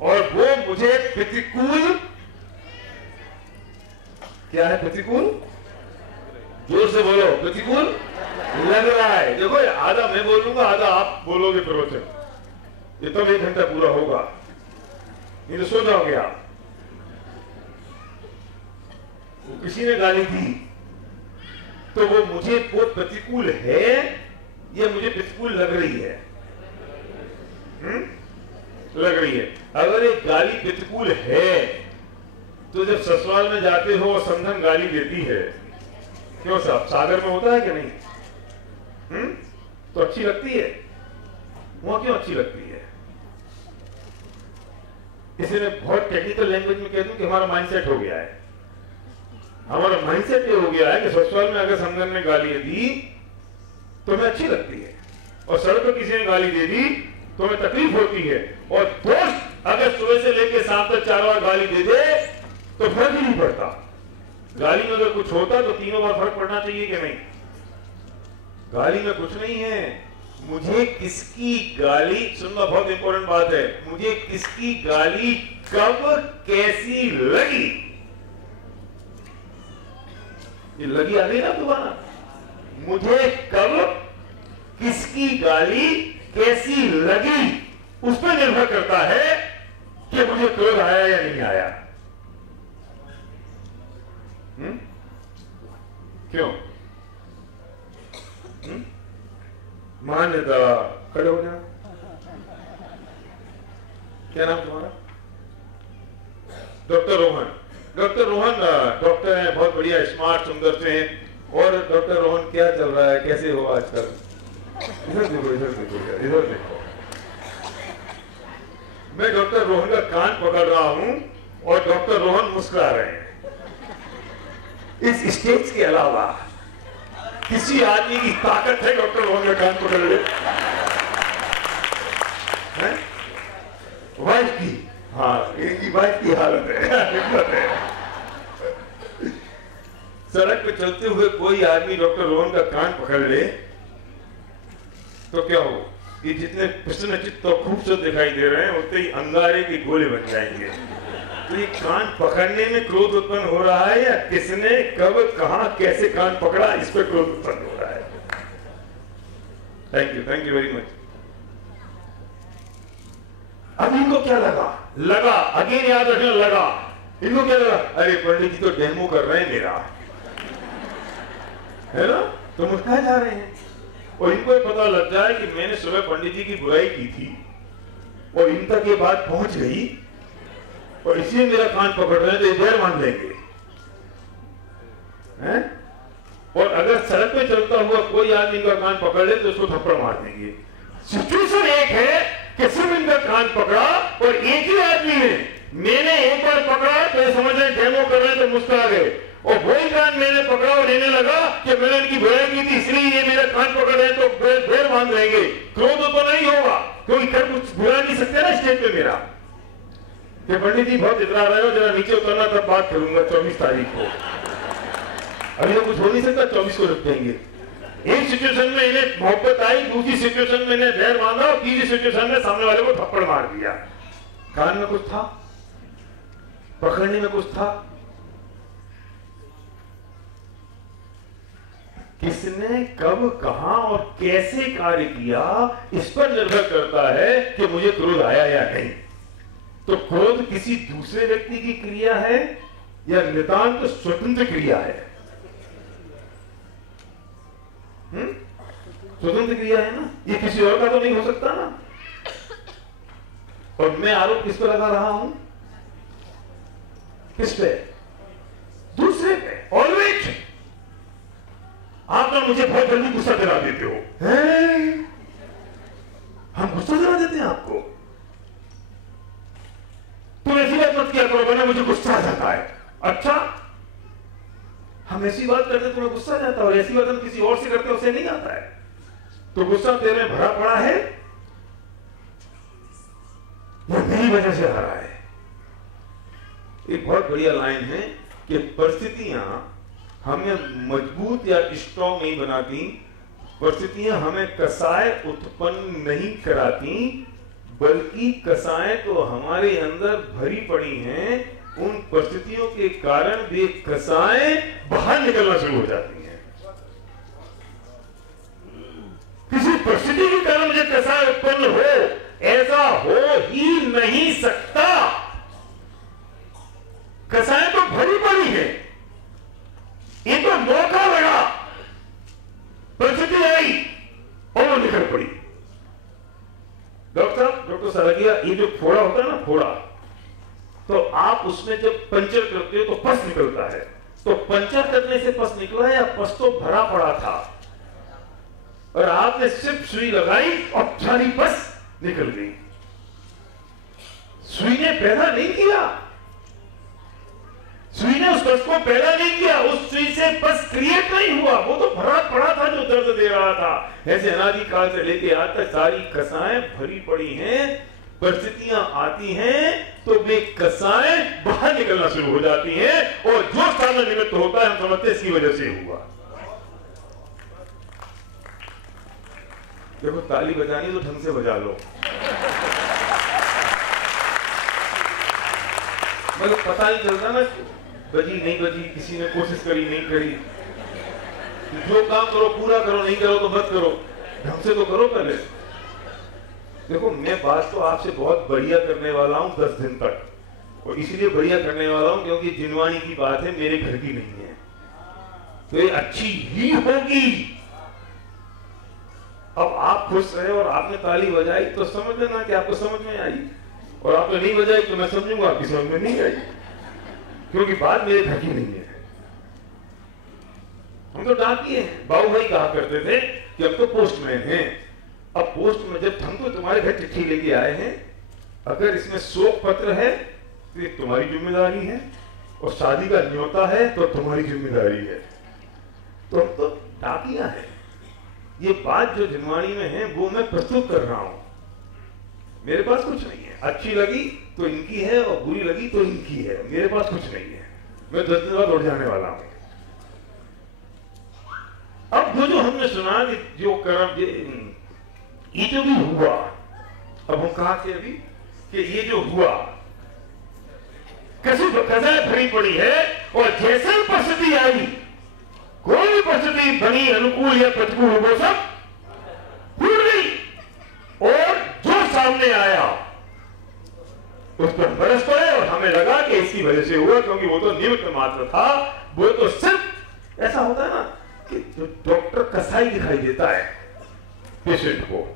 और वो मुझे प्रतिकूल, क्या है प्रतिकूल? जोर से बोलो, प्रतिकूल लग रहा है। देखो आधा मैं बोलूंगा, आधा आप बोलोगे प्रवचन, ये तब 1 घंटा पूरा होगा, नहीं तो सो जाओगे आप। किसी ने गाली दी तो वो मुझे वो प्रतिकूल है, ये मुझे प्रतिकूल लग रही है, लग रही है। अगर एक गाली प्रतिकूल है तो जब ससुराल में जाते हो और समधन गाली देती है, क्यों साहब, सागर में होता है कि नहीं? तो अच्छी लगती है, वहां क्यों अच्छी लगती है? इसे मैं बहुत टेक्निकल लैंग्वेज में कह दूं कि हमारा माइंडसेट हो गया है। हमारा माइंडसेट ये हो गया है कि ससुराल में अगर समधन ने गाली दी तो हमें अच्छी लगती है, और सड़क पर किसी ने गाली दे दी तो हमें तकलीफ होती है। और दोस्त अगर सुबह से लेकर शाम तक 4 बार गाली दे दे तो फर्क ही नहीं पड़ता। गाली में अगर कुछ होता तो 3 बार फर्क पड़ना चाहिए कि नहीं? गाली में कुछ नहीं है। मुझे किसकी गाली, सुनना बहुत इंपॉर्टेंट बात है, मुझे किसकी गाली कब कैसी लगी, ये लगी आ गई ना दोबारा। मुझे कब किसकी गाली कैसी लगी उस पर निर्भर करता है कि मुझे क्रोध आया या नहीं आया। क्यों? मान्यता, खड़े हो जाओ। क्या नाम तुम्हारा? Doctor Rohan. Doctor Rohan doctor हैं, बहुत बढ़िया, स्मार्ट, सुंदर से हैं। और डॉक्टर रोहन क्या चल रहा है, कैसे हो आजकल? इधर देखो, इधर देखो, इधर देखो। मैं डॉक्टर रोहन का कान पकड़ रहा हूं और डॉक्टर रोहन मुस्कुरा रहे हैं। इस स्टेज के अलावा किसी आदमी की ताकत है डॉक्टर रोहन का कान पकड़ ले? वाइफ की, हाँ, इनकी वाइफ की हालत है। सड़क पे चलते हुए कोई आदमी डॉक्टर रोहन का कान पकड़ ले तो क्या हो? ये जितने प्रसन्न चित्त और खूबसूरत दिखाई दे रहे हैं उतने ही अंगारे के गोले बन जाएंगे। तो ये कान पकड़ने में क्रोध उत्पन्न हो रहा है या किसने कब कहां कैसे कान पकड़ा, इस पर क्रोध उत्पन्न हो रहा है? Thank you very much. अब इनको क्या लगा अगेन याद रखना, लगा इनको क्या लगा? अरे पंडित जी तो डेमो कर रहे हैं मेरा, है ना, तो मुस्कुराए जा रहे हैं। और इनको ये पता लग जाए कि मैंने सुबह पंडित जी की बुराई की थी और इन तक ये बात पहुंच गई और इसलिए मेरा कान पकड़ रहे हैं, तो इधर मान लेंगे, हैं? और अगर सड़क पे चलता हुआ कोई आदमी इनका कान पकड़ ले तो उसको थप्पड़ मार देंगे। सिचुएशन एक है कि सिर्फ इनका कान पकड़ा और एक ही आदमी है, मैंने एक बार पकड़ा तो ये समझ रहे डेमो कर रहे हैं तो मुस्कुरा गए, और वही कान मैंने पकड़ा और लेने लगा कि मैंने इनकी बुराई की थी इसलिए ये मेरा कान पकड़ रहे हैं, तो बेर मान रहेंगे। क्रोध तो नहीं होगा क्योंकि कर कुछ बुरा नहीं सकते ना स्टेज पे मेरा। कि पंडित जी बहुत इतरा रहे हो, जरा नीचे उतरना, तब बात करूंगा 24 तारीख को। अभी तो कुछ हो नहीं सकता, 24 को रख देंगे। एक सिचुएशन में इन्हें मोहब्बत आई, दूसरी सिचुएशन में इन्हें बैर मांगा और तीसरी सिचुएशन में सामने वाले को थप्पड़ मार दिया। कान में कुछ था, पकड़ने में कुछ था, किसने कब कहां और कैसे कार्य किया इस पर निर्भर करता है कि मुझे क्रोध आया या नहीं। तो क्रोध किसी दूसरे व्यक्ति की क्रिया है या नितांत स्वतंत्र क्रिया है? स्वतंत्र क्रिया है ना, ये किसी और का तो नहीं हो सकता ना। और मैं आरोप किस पर लगा रहा हूं? किस पे? दूसरे पे। ऑलवेज आप तो मुझे बहुत जल्दी गुस्सा दिला देते हो, हम गुस्सा दिला देते हैं आपको। तुम ऐसी बात मत किया करो वरना मुझे गुस्सा आ जाता है। अच्छा, हम ऐसी बात करते तुम्हें गुस्सा आ जाता है और ऐसी बात हम किसी और से करते उसे नहीं आता है, तो गुस्सा तेरे में भरा पड़ा है या मेरी वजह से आ रहा है? एक बहुत बढ़िया लाइन है कि परिस्थितियां हमें मजबूत या स्ट्रॉन्ग नहीं बनाती, परिस्थितियां हमें कसाय उत्पन्न नहीं कराती, बल्कि कसाएं तो हमारे अंदर भरी पड़ी हैं। उन परिस्थितियों के कारण वे कसाएं बाहर निकलना शुरू हो जाती हैं। किसी परिस्थिति के कारण मुझे कसाय उत्पन्न हो, ऐसा हो ही नहीं सकता। कसाएं तो भरी पड़ी है, ये तो मौका लगा, परिस्थिति आई और वो निकल पड़ी। डॉक्टर सरगिया, ये जो फोड़ा होता है ना, फोड़ा, तो आप उसमें जब पंचर करते हो तो पस निकलता है, तो पंचर करने से पस निकला या पस तो भरा पड़ा था, और आपने सिर्फ सुई लगाई और सारी पस निकल गई। सुई ने पैदा नहीं किया, सुई ने उस पस को पैदा नहीं किया, उस सुई से पस क्रिएट नहीं हुआ, वो तो भरा पड़ा था जो दर्द दे रहा था। ऐसे अनादिकाल से लेके आज तक सारी कसाएं भरी पड़ी हैं, परिस्थितियां आती हैं तो वे कसाएं बाहर निकलना शुरू हो जाती हैं, और जो सामने निमित्त होता है हम समझते हैं इसकी वजह से हुआ। देखो, ताली बजानी तो ढंग से बजा लो, मतलब पता नहीं चलता ना बजी नहीं बजी, किसी ने कोशिश करी नहीं करी। जो काम करो पूरा करो, नहीं करो तो मत करो, ढंग से तो करो पहले। देखो, मैं बात तो आपसे बहुत बढ़िया करने वाला हूं 10 दिन तक, और इसलिए बढ़िया करने वाला हूं क्योंकि जिनवानी की बात है, मेरे घर की नहीं है, तो ये अच्छी ही होगी। अब आप खुश रहे और आपने ताली बजाई तो समझ लेना कि आपको समझ में आई, और आपने नहीं बजाई तो मैं समझूंगा आपकी समझ में नहीं आई, क्योंकि बात मेरे घर की नहीं है। हम तो डाकिए हैं, बाबू भाई कहा करते थे कि अब तो पोस्टमैन हैं। अब पोस्टमैन, जब हम तो तुम्हारे घर चिट्ठी लेके आए हैं, अगर इसमें शोक पत्र है तो ये तुम्हारी जिम्मेदारी है, और शादी का न्योता है तो तुम्हारी जिम्मेदारी है। तो हम तो डाकिया है। ये बात जो जिनवाणी में है वो मैं प्रस्तुत कर रहा हूं, मेरे पास कुछ नहीं है। अच्छी लगी तो इनकी है और बुरी लगी तो इनकी है, मेरे पास कुछ नहीं है। मैं 10 दिन बाद उड़ जाने वाला हूं। अब जो हमने सुना कि जो कर्म ये जो भी हुआ, अब हम कहा थे अभी कि ये जो हुआ कैसे कसाएं भरी पड़ी है, और जैसे परिस्थिति आई, कोई भी परिस्थिति बनी अनुकूल या प्रतिकूल, वो सब फूट गई, और जो सामने आया उस पर बरस पड़े, और हमें लगा कि इसकी वजह से हुआ, क्योंकि वो तो निमित्त मात्र था। वो तो सिर्फ ऐसा होता है ना कि जो डॉक्टर कसाई दिखाई देता है पेशेंट को,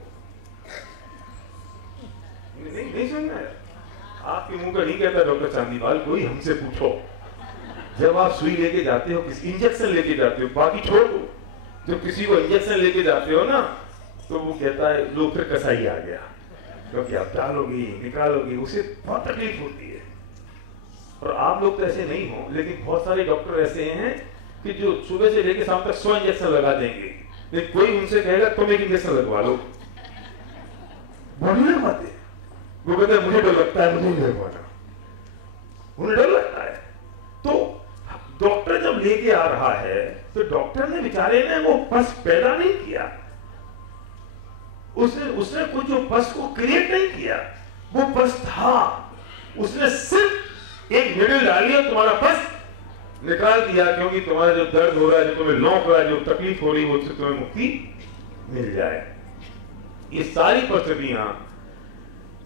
नहीं सुनना है आपके मुंह का नहीं कहता डॉक्टर चांदीवाल, कोई हमसे पूछो। जब आप सुई लेके जाते हो, किसी इंजेक्शन लेके जाते हो, बाकी छोड़ दो, जब किसी को इंजेक्शन लेके जाते हो ना, तो वो कहता है लो फिर कसाई आ गया, क्योंकि आप डालोगे निकालोगे, उसे बहुत तकलीफ होती है। और आप लोग तो ऐसे नहीं हो, लेकिन बहुत सारे डॉक्टर ऐसे हैं कि जो सुबह से लेकर शाम तक 100 इंजेक्शन लगा देंगे, लेकिन कोई उनसे कहेगा तुम एक इंजेक्शन लगवा लो, वो नहीं लगवाते। वो कहते हैं मुझे डर लगता है, मुझे नहीं लगवाना, उन्हें डर लगता है। तो डॉक्टर जब लेके आ रहा है तो डॉक्टर ने बेचारे ने वो पस पैदा नहीं किया, उसने कुछ जो पस को क्रिएट नहीं किया, वो पस था, उसने सिर्फ एक निडल डाली और तुम्हारा पस निकाल दिया, क्योंकि तुम्हारा जो दर्द हो रहा है, जो तुम्हें लौक रहा है, जो तकलीफ हो रही है, उससे तुम्हें मुक्ति मिल जाए। ये सारी परिस्थितियां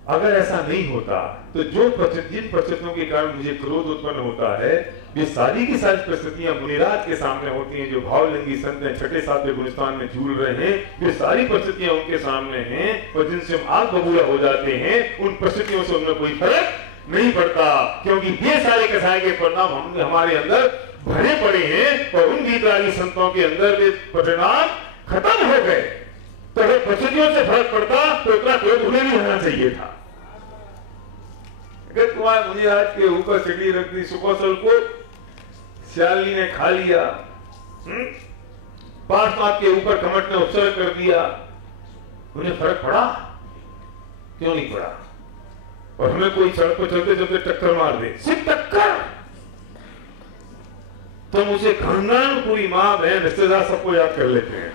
अगर ऐसा नहीं होता तो जिन परिस्थितियों के कारण मुझे क्रोध उत्पन्न होता है, ये सारी की सारी परिस्थितियां मुनिराज के सामने होती हैं, जो भावलिंगी संत हैं 6-7वें गुणस्थान में झूल रहे हैं, ये सारी परिस्थितियां उनके सामने हैं, और जिनसे हम आग बबूला हो जाते हैं, उन परिस्थितियों से उनमें कोई फर्क नहीं पड़ता, क्योंकि ये सारे कसाई के परिणाम हमारे अंदर भरे पड़े हैं, और उन गीतरागी संतों के अंदर वे परिणाम खत्म हो गए। तो अगर परिस्थितियों से फर्क पड़ता तो इतना क्रोध उन्हें नहीं होना चाहिए था। अगर तुम्हारे मुनिराज के ऊपर चिड़ी रख दी, सुकौशल को श्याली ने खा लिया, पार्श्वनाथ के ऊपर कमट ने उपसर्ग कर दिया, उन्हें फर्क पड़ा? क्यों नहीं पड़ा? और हमें कोई सड़क पर चलते चलते टक्कर मार दे, सिर्फ टक्कर, तो हम उसे खानदान, पूरी माँ बहन रिश्तेदार सबको याद कर लेते हैं।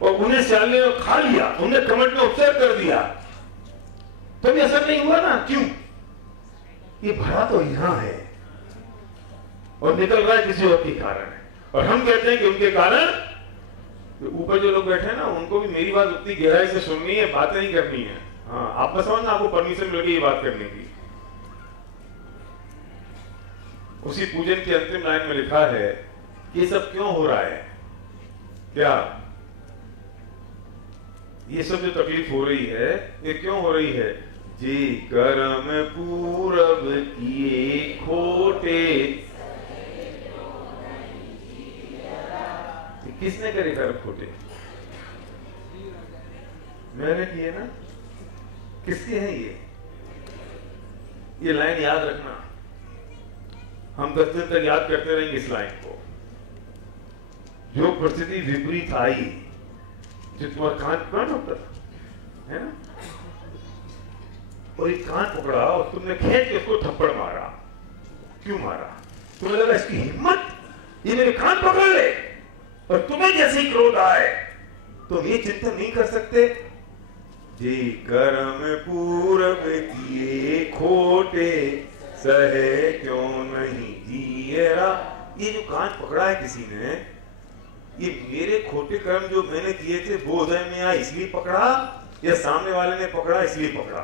और उन्हें श्याली ने खा लिया, उन्हें कमट में उपसर्ग कर दिया, तो भी असर नहीं हुआ ना। क्यों? ये भरा तो यहां है और निकल रहा है किसी और के कारण, और हम कहते हैं कि उनके कारण। ऊपर जो लोग बैठे हैं ना, उनको भी मेरी बात उतनी गहराई से सुननी है, बातें नहीं करनी है। हाँ, आप बस समझना, आपको परमिशन मिल गई ये बात करने की। उसी पूजन की अंतिम लाइन में लिखा है कि ये सब क्यों हो रहा है, क्या ये सब जो तकलीफ हो रही है ये क्यों हो रही है? जी कर्म पूरब किए खोटे, किसने करे कर्म खोटे? मैंने किए ना। किसके हैं ये लाइन याद रखना। हम 10 दिन तक याद करते रहेंगे इस लाइन को। जो परिस्थिति विपरीत आई, जो तुम्हारा कान पकड़ा ना होता है ना, और एक कान पकड़ा और तुमने खींच के उसको थप्पड़ मारा। क्यों मारा? तुम्हें लगा इसकी हिम्मत, ये मेरे कान पकड़ ले, और तुम्हें जैसे ही क्रोध आए तो ये चिंतन नहीं कर सकते जी कर्म पूरब किए खोटे, सहे क्यों नहीं जिएरा। ये जो कान पकड़ा है किसी ने, ये मेरे खोटे कर्म जो मैंने किए थे वो उदय में आया इसलिए पकड़ा, या सामने वाले ने पकड़ा इसलिए पकड़ा?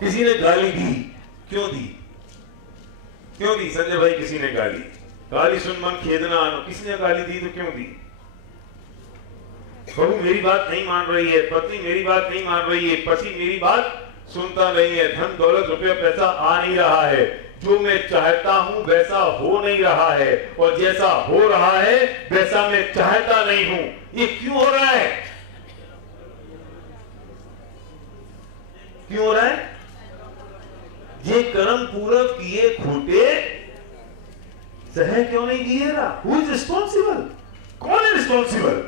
किसी ने गाली दी, क्यों दी? क्यों दी संजय भाई? किसी ने गाली सुन मन खेदना आनो, किसी ने गाली दी तो क्यों दी? बहू मेरी बात नहीं मान रही है, पत्नी मेरी बात नहीं मान रही है, पति मेरी बात सुनता नहीं है, धन दौलत रुपया पैसा आ नहीं रहा है, जो मैं चाहता हूं वैसा हो नहीं रहा है, और जैसा हो रहा है वैसा मैं चाहता नहीं हूं। ये क्यों हो रहा है? क्यों हो रहा है? ये कर्म पूरब किए खोटे, सह क्यों नहीं किएगा? Who is responsible? कौन है रिस्पॉन्सिबल?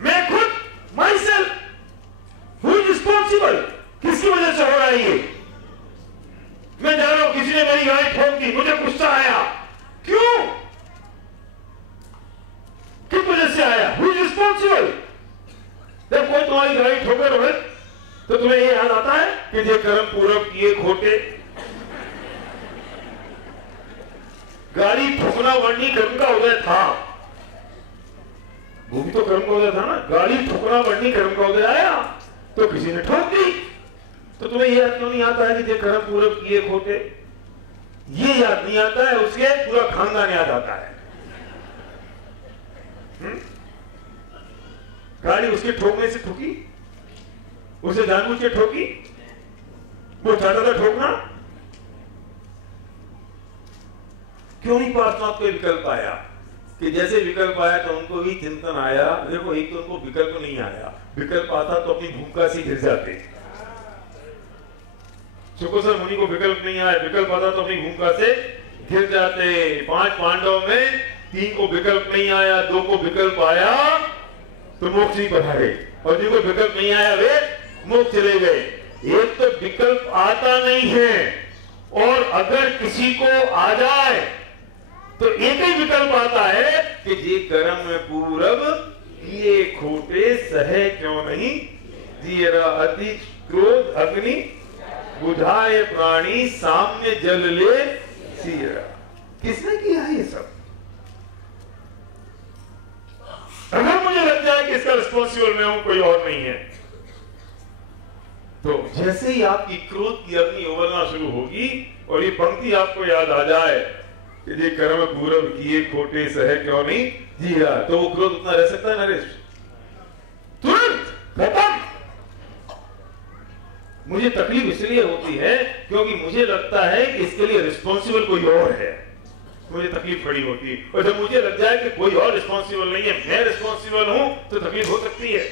मैं खुद, my self. Who is responsible? किसकी वजह से हो रहा है ये? मैं जा रहा हूं, किसी ने मेरी गाड़ी ठोक दी, मुझे गुस्सा आया, क्यों? किस वजह से आया? Who is responsible? जब कोई तुम्हारी गाड़ी ठोके रोहित, तो तुम्हें ये याद आता है कि ये कर्म पूरब किए खोटे। गाड़ी ठोकना वर्णी कर्म का उदय था, वो भी तो कर्म का उदय था ना। गाड़ी ठोकना वर्णी कर्म का उदय आया तो किसी ने ठोक दी, तो तुम्हें ये याद क्यों नहीं आता है कि ये कर्म पूरब किए खोटे? ये याद नहीं आता है, उसके पूरा खानदान याद आता है। गाड़ी उसके ठोकने से ठोकी, उसे जानबूझ के ठोकी, वो चाहता था ठोकना, क्यों नहीं पार्षनाथ को विकल्प आया? कि जैसे विकल्प आया तो उनको भी चिंतन आया। देखो एक तो उनको विकल्प नहीं आया, विकल्प आता तो अपनी भूमिका से गिर जाते। सुकोसर मुनि को विकल्प नहीं आया, विकल्प आता तो अपनी भूमिका से गिर जाते। 5 पांडवों में 3 को विकल्प नहीं आया, 2 को विकल्प आया तो मोक्ष नहीं पधारे, और जिनको विकल्प नहीं आया वे मोक्ष चले गए। एक तो विकल्प आता नहीं है, और अगर किसी को आ जाए तो एक ही विकल्प आता है कि ये कर्म पूरब किए खोटे, सहे क्यों नहीं जिएरा। अति क्रोध अग्नि बुझाए प्राणी, सामने जल ले सिएरा। किसने किया है ये सब? अगर मुझे लग जाए कि इसका रिस्पॉन्सिबल मैं हूं, कोई और नहीं है, तो जैसे ही आपकी क्रोध की अग्नि उबलना शुरू होगी और ये पंक्ति आपको याद आ जाए कि ये कर्म पूरब किए खोटे, सहे क्यों नहीं जिया, तो वो क्रोध उतना रह सकता है नरेश? तुरंत खत्म। मुझे तकलीफ इसलिए होती है क्योंकि मुझे लगता है कि इसके लिए रिस्पॉन्सिबल कोई और है, मुझे तकलीफ खड़ी होती है। और जब मुझे लग जाए कि कोई और रिस्पॉन्सिबल नहीं है, मैं रिस्पॉन्सिबल हूं, तो तकलीफ हो सकती है।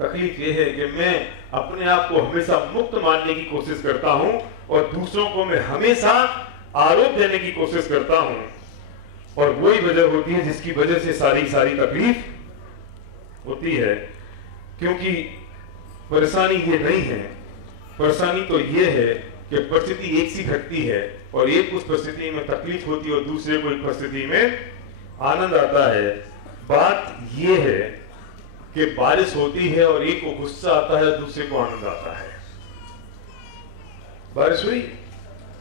तकलीफ यह है कि मैं अपने आप को हमेशा मुक्त मानने की कोशिश करता हूं, और दूसरों को मैं हमेशा आरोप देने की कोशिश करता हूं, और वही वजह होती है जिसकी वजह से सारी तकलीफ होती है। क्योंकि परेशानी ये नहीं है, परेशानी तो ये है कि परिस्थिति एक सी घटती है, और एक उस परिस्थिति में तकलीफ होती है और दूसरे को परिस्थिति में आनंद आता है। बात ये है कि बारिश होती है और एक को गुस्सा आता है, दूसरे को आनंद आता है। बारिश हुई,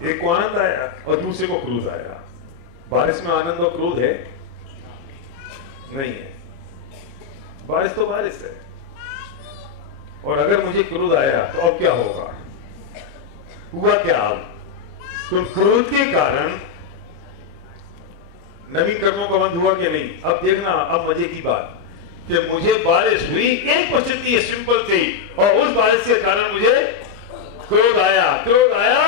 एक को आनंद आया और दूसरे को क्रोध आया। बारिश में आनंद और क्रोध है? नहीं है। बारिश तो बारिश है, और अगर मुझे क्रोध आया तो अब क्या होगा? हुआ क्या? अब तो क्रोध के कारण नवीन कर्मों का बंध हुआ कि नहीं? अब देखना, अब मजे की बात कि मुझे बारिश हुई, एक परिस्थिति ये सिंपल थी, और उस बारिश के कारण मुझे क्रोध आया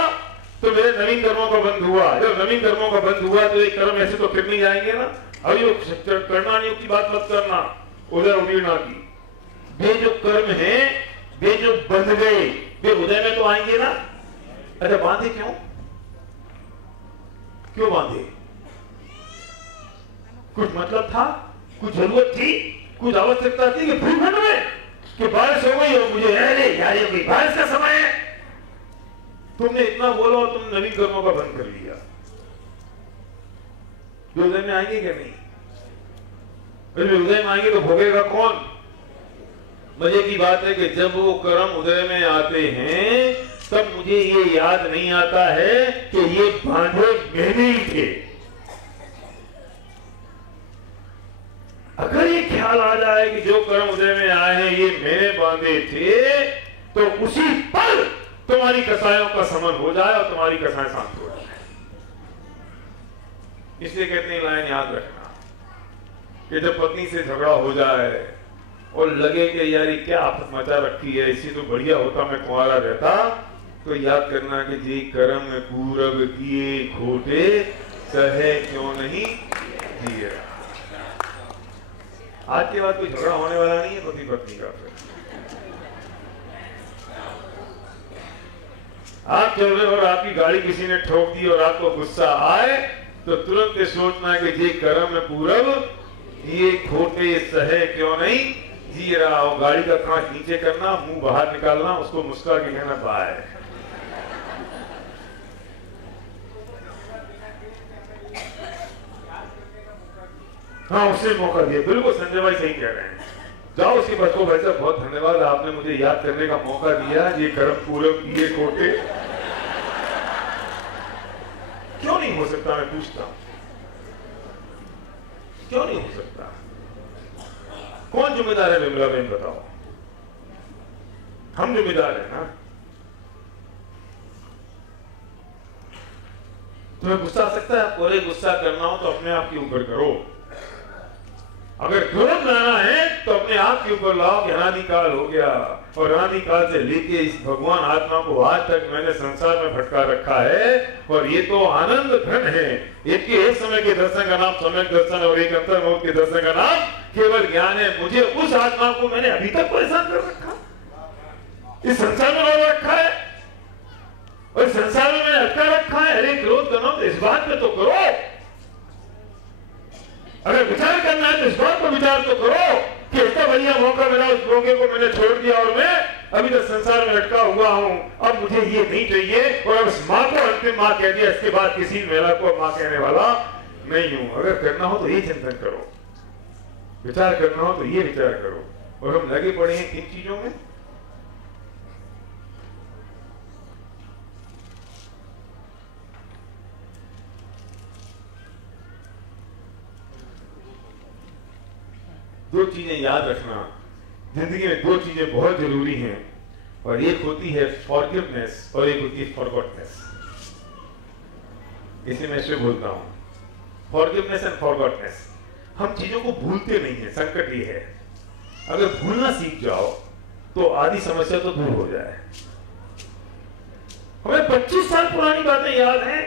तो मेरे नवीन कर्मों का बंध हुआ। जब नवीन कर्मों का बंध हुआ तो एक कर्म ऐसे तो फिर नहीं जाएंगे ना। अयोग करना नहीं की बात मत करना, उदय उदीर्णा की। वे जो कर्म है, वे जो बंध गए, वे उदय में तो आएंगे ना। अरे बांधे क्यों? क्यों बांधे? कुछ मतलब था, कुछ जरूरत थी, कुछ आवश्यकता थी कि भूखंड में कि बारिश हो गई और मुझे अरे यार ये बारिश का समय है, तुमने इतना बोला और तुम नवीन कर्मों का बंद कर लिया। उदय में आएंगे क्या? नहीं। उदय में आएंगे तो भोगेगा कौन? मजे की बात है कि जब वो कर्म उदय में आते हैं तब मुझे ये याद नहीं आता है कि ये बांधे मैंने ही थे। अगर ये ख्याल आ जाए कि जो कर्म उदय में आए हैं ये मैंने बांधे थे, तो उसी पल तुम्हारी कसायों का समन हो जाए और तुम्हारी कसाएं शांत हो जाए। इसलिए कहते हैं लाइन याद रखना कि जब पत्नी से झगड़ा हो जाए और लगे कि यार ये क्या आफत मचा रखी है, इससे तो बढ़िया होता मैं कुंवारा रहता, तो याद करना कि जी कर्म पूरब किए खोटे सहे क्यों नहीं जिए। आज के बाद कोई झगड़ा होने वाला नहीं है पति पत्नी का। फिर आप चल रहे और आपकी गाड़ी किसी ने ठोक दी और आपको गुस्सा आए तो तुरंत सोचना है कि जी कर्म पूरब ये खोटे सहे क्यों नहीं जी रहा हो। गाड़ी का कांच नीचे करना, मुंह बाहर निकालना, उसको मुस्कुरा के कहना बाय। हाँ उससे मौका दिया। बिल्कुल संजय भाई सही कह रहे हैं। जाओ उसके बच्चों को, भाई साहब बहुत धन्यवाद, आपने मुझे याद करने का मौका दिया। ये कर्म पूरब ये खोटे क्यों नहीं हो सकता? मैं पूछता हूं क्यों नहीं हो सकता? कौन जिम्मेदार है विमला बहन बताओ? हम जिम्मेदार है ना। तुम्हें गुस्सा आ सकता है, पूरे गुस्सा करना हो तो अपने आप के ऊपर करो। अगर क्रोध लाना है तो अपने आप के ऊपर लाओ कि अनादिकाल हो गया और अनादिकाल से लेके इस भगवान आत्मा को आज तक मैंने संसार में भटका रखा है और ये तो आनंद घन है। एक समय के दर्शन का नाम सम्यक दर्शन और एक अंतर मौत के दर्शन का नाम केवल ज्ञान है। मुझे उस आत्मा को मैंने अभी तक परेशान कर रखा, इस संसार में रोक रखा है और संसार में मैंने अटका रखा है। अरे क्रोध करना तो इस बात पे तो करो, अगर विचार करना है तो इस बात पर विचार तो करो कि इतना बढ़िया मौका मिला, उस मौके को मैंने छोड़ दिया और मैं अभी तक संसार में लटका हुआ हूं। अब मुझे ये नहीं चाहिए और अब इस माँ को अंतिम माँ कह दिया, इसके बाद किसी महिला को माँ कहने वाला नहीं हूं। अगर करना हो तो ये चिंतन करो, विचार करना हो तो ये विचार करो। और हम लगे पड़े हैं किन चीजों में? दो चीजें याद रखना, जिंदगी में दो चीजें बहुत जरूरी हैं और एक होती है फॉरगिवनेस और एक होती है फॉरगॉटनेस। इसे मैं इससे बोलता हूं, फॉरगिवनेस एंड फॉरगॉटनेस। हम चीजों को भूलते नहीं है, संकट ये है। अगर भूलना सीख जाओ तो आधी समस्या तो दूर हो जाए। हमें 25 साल पुरानी बातें याद हैं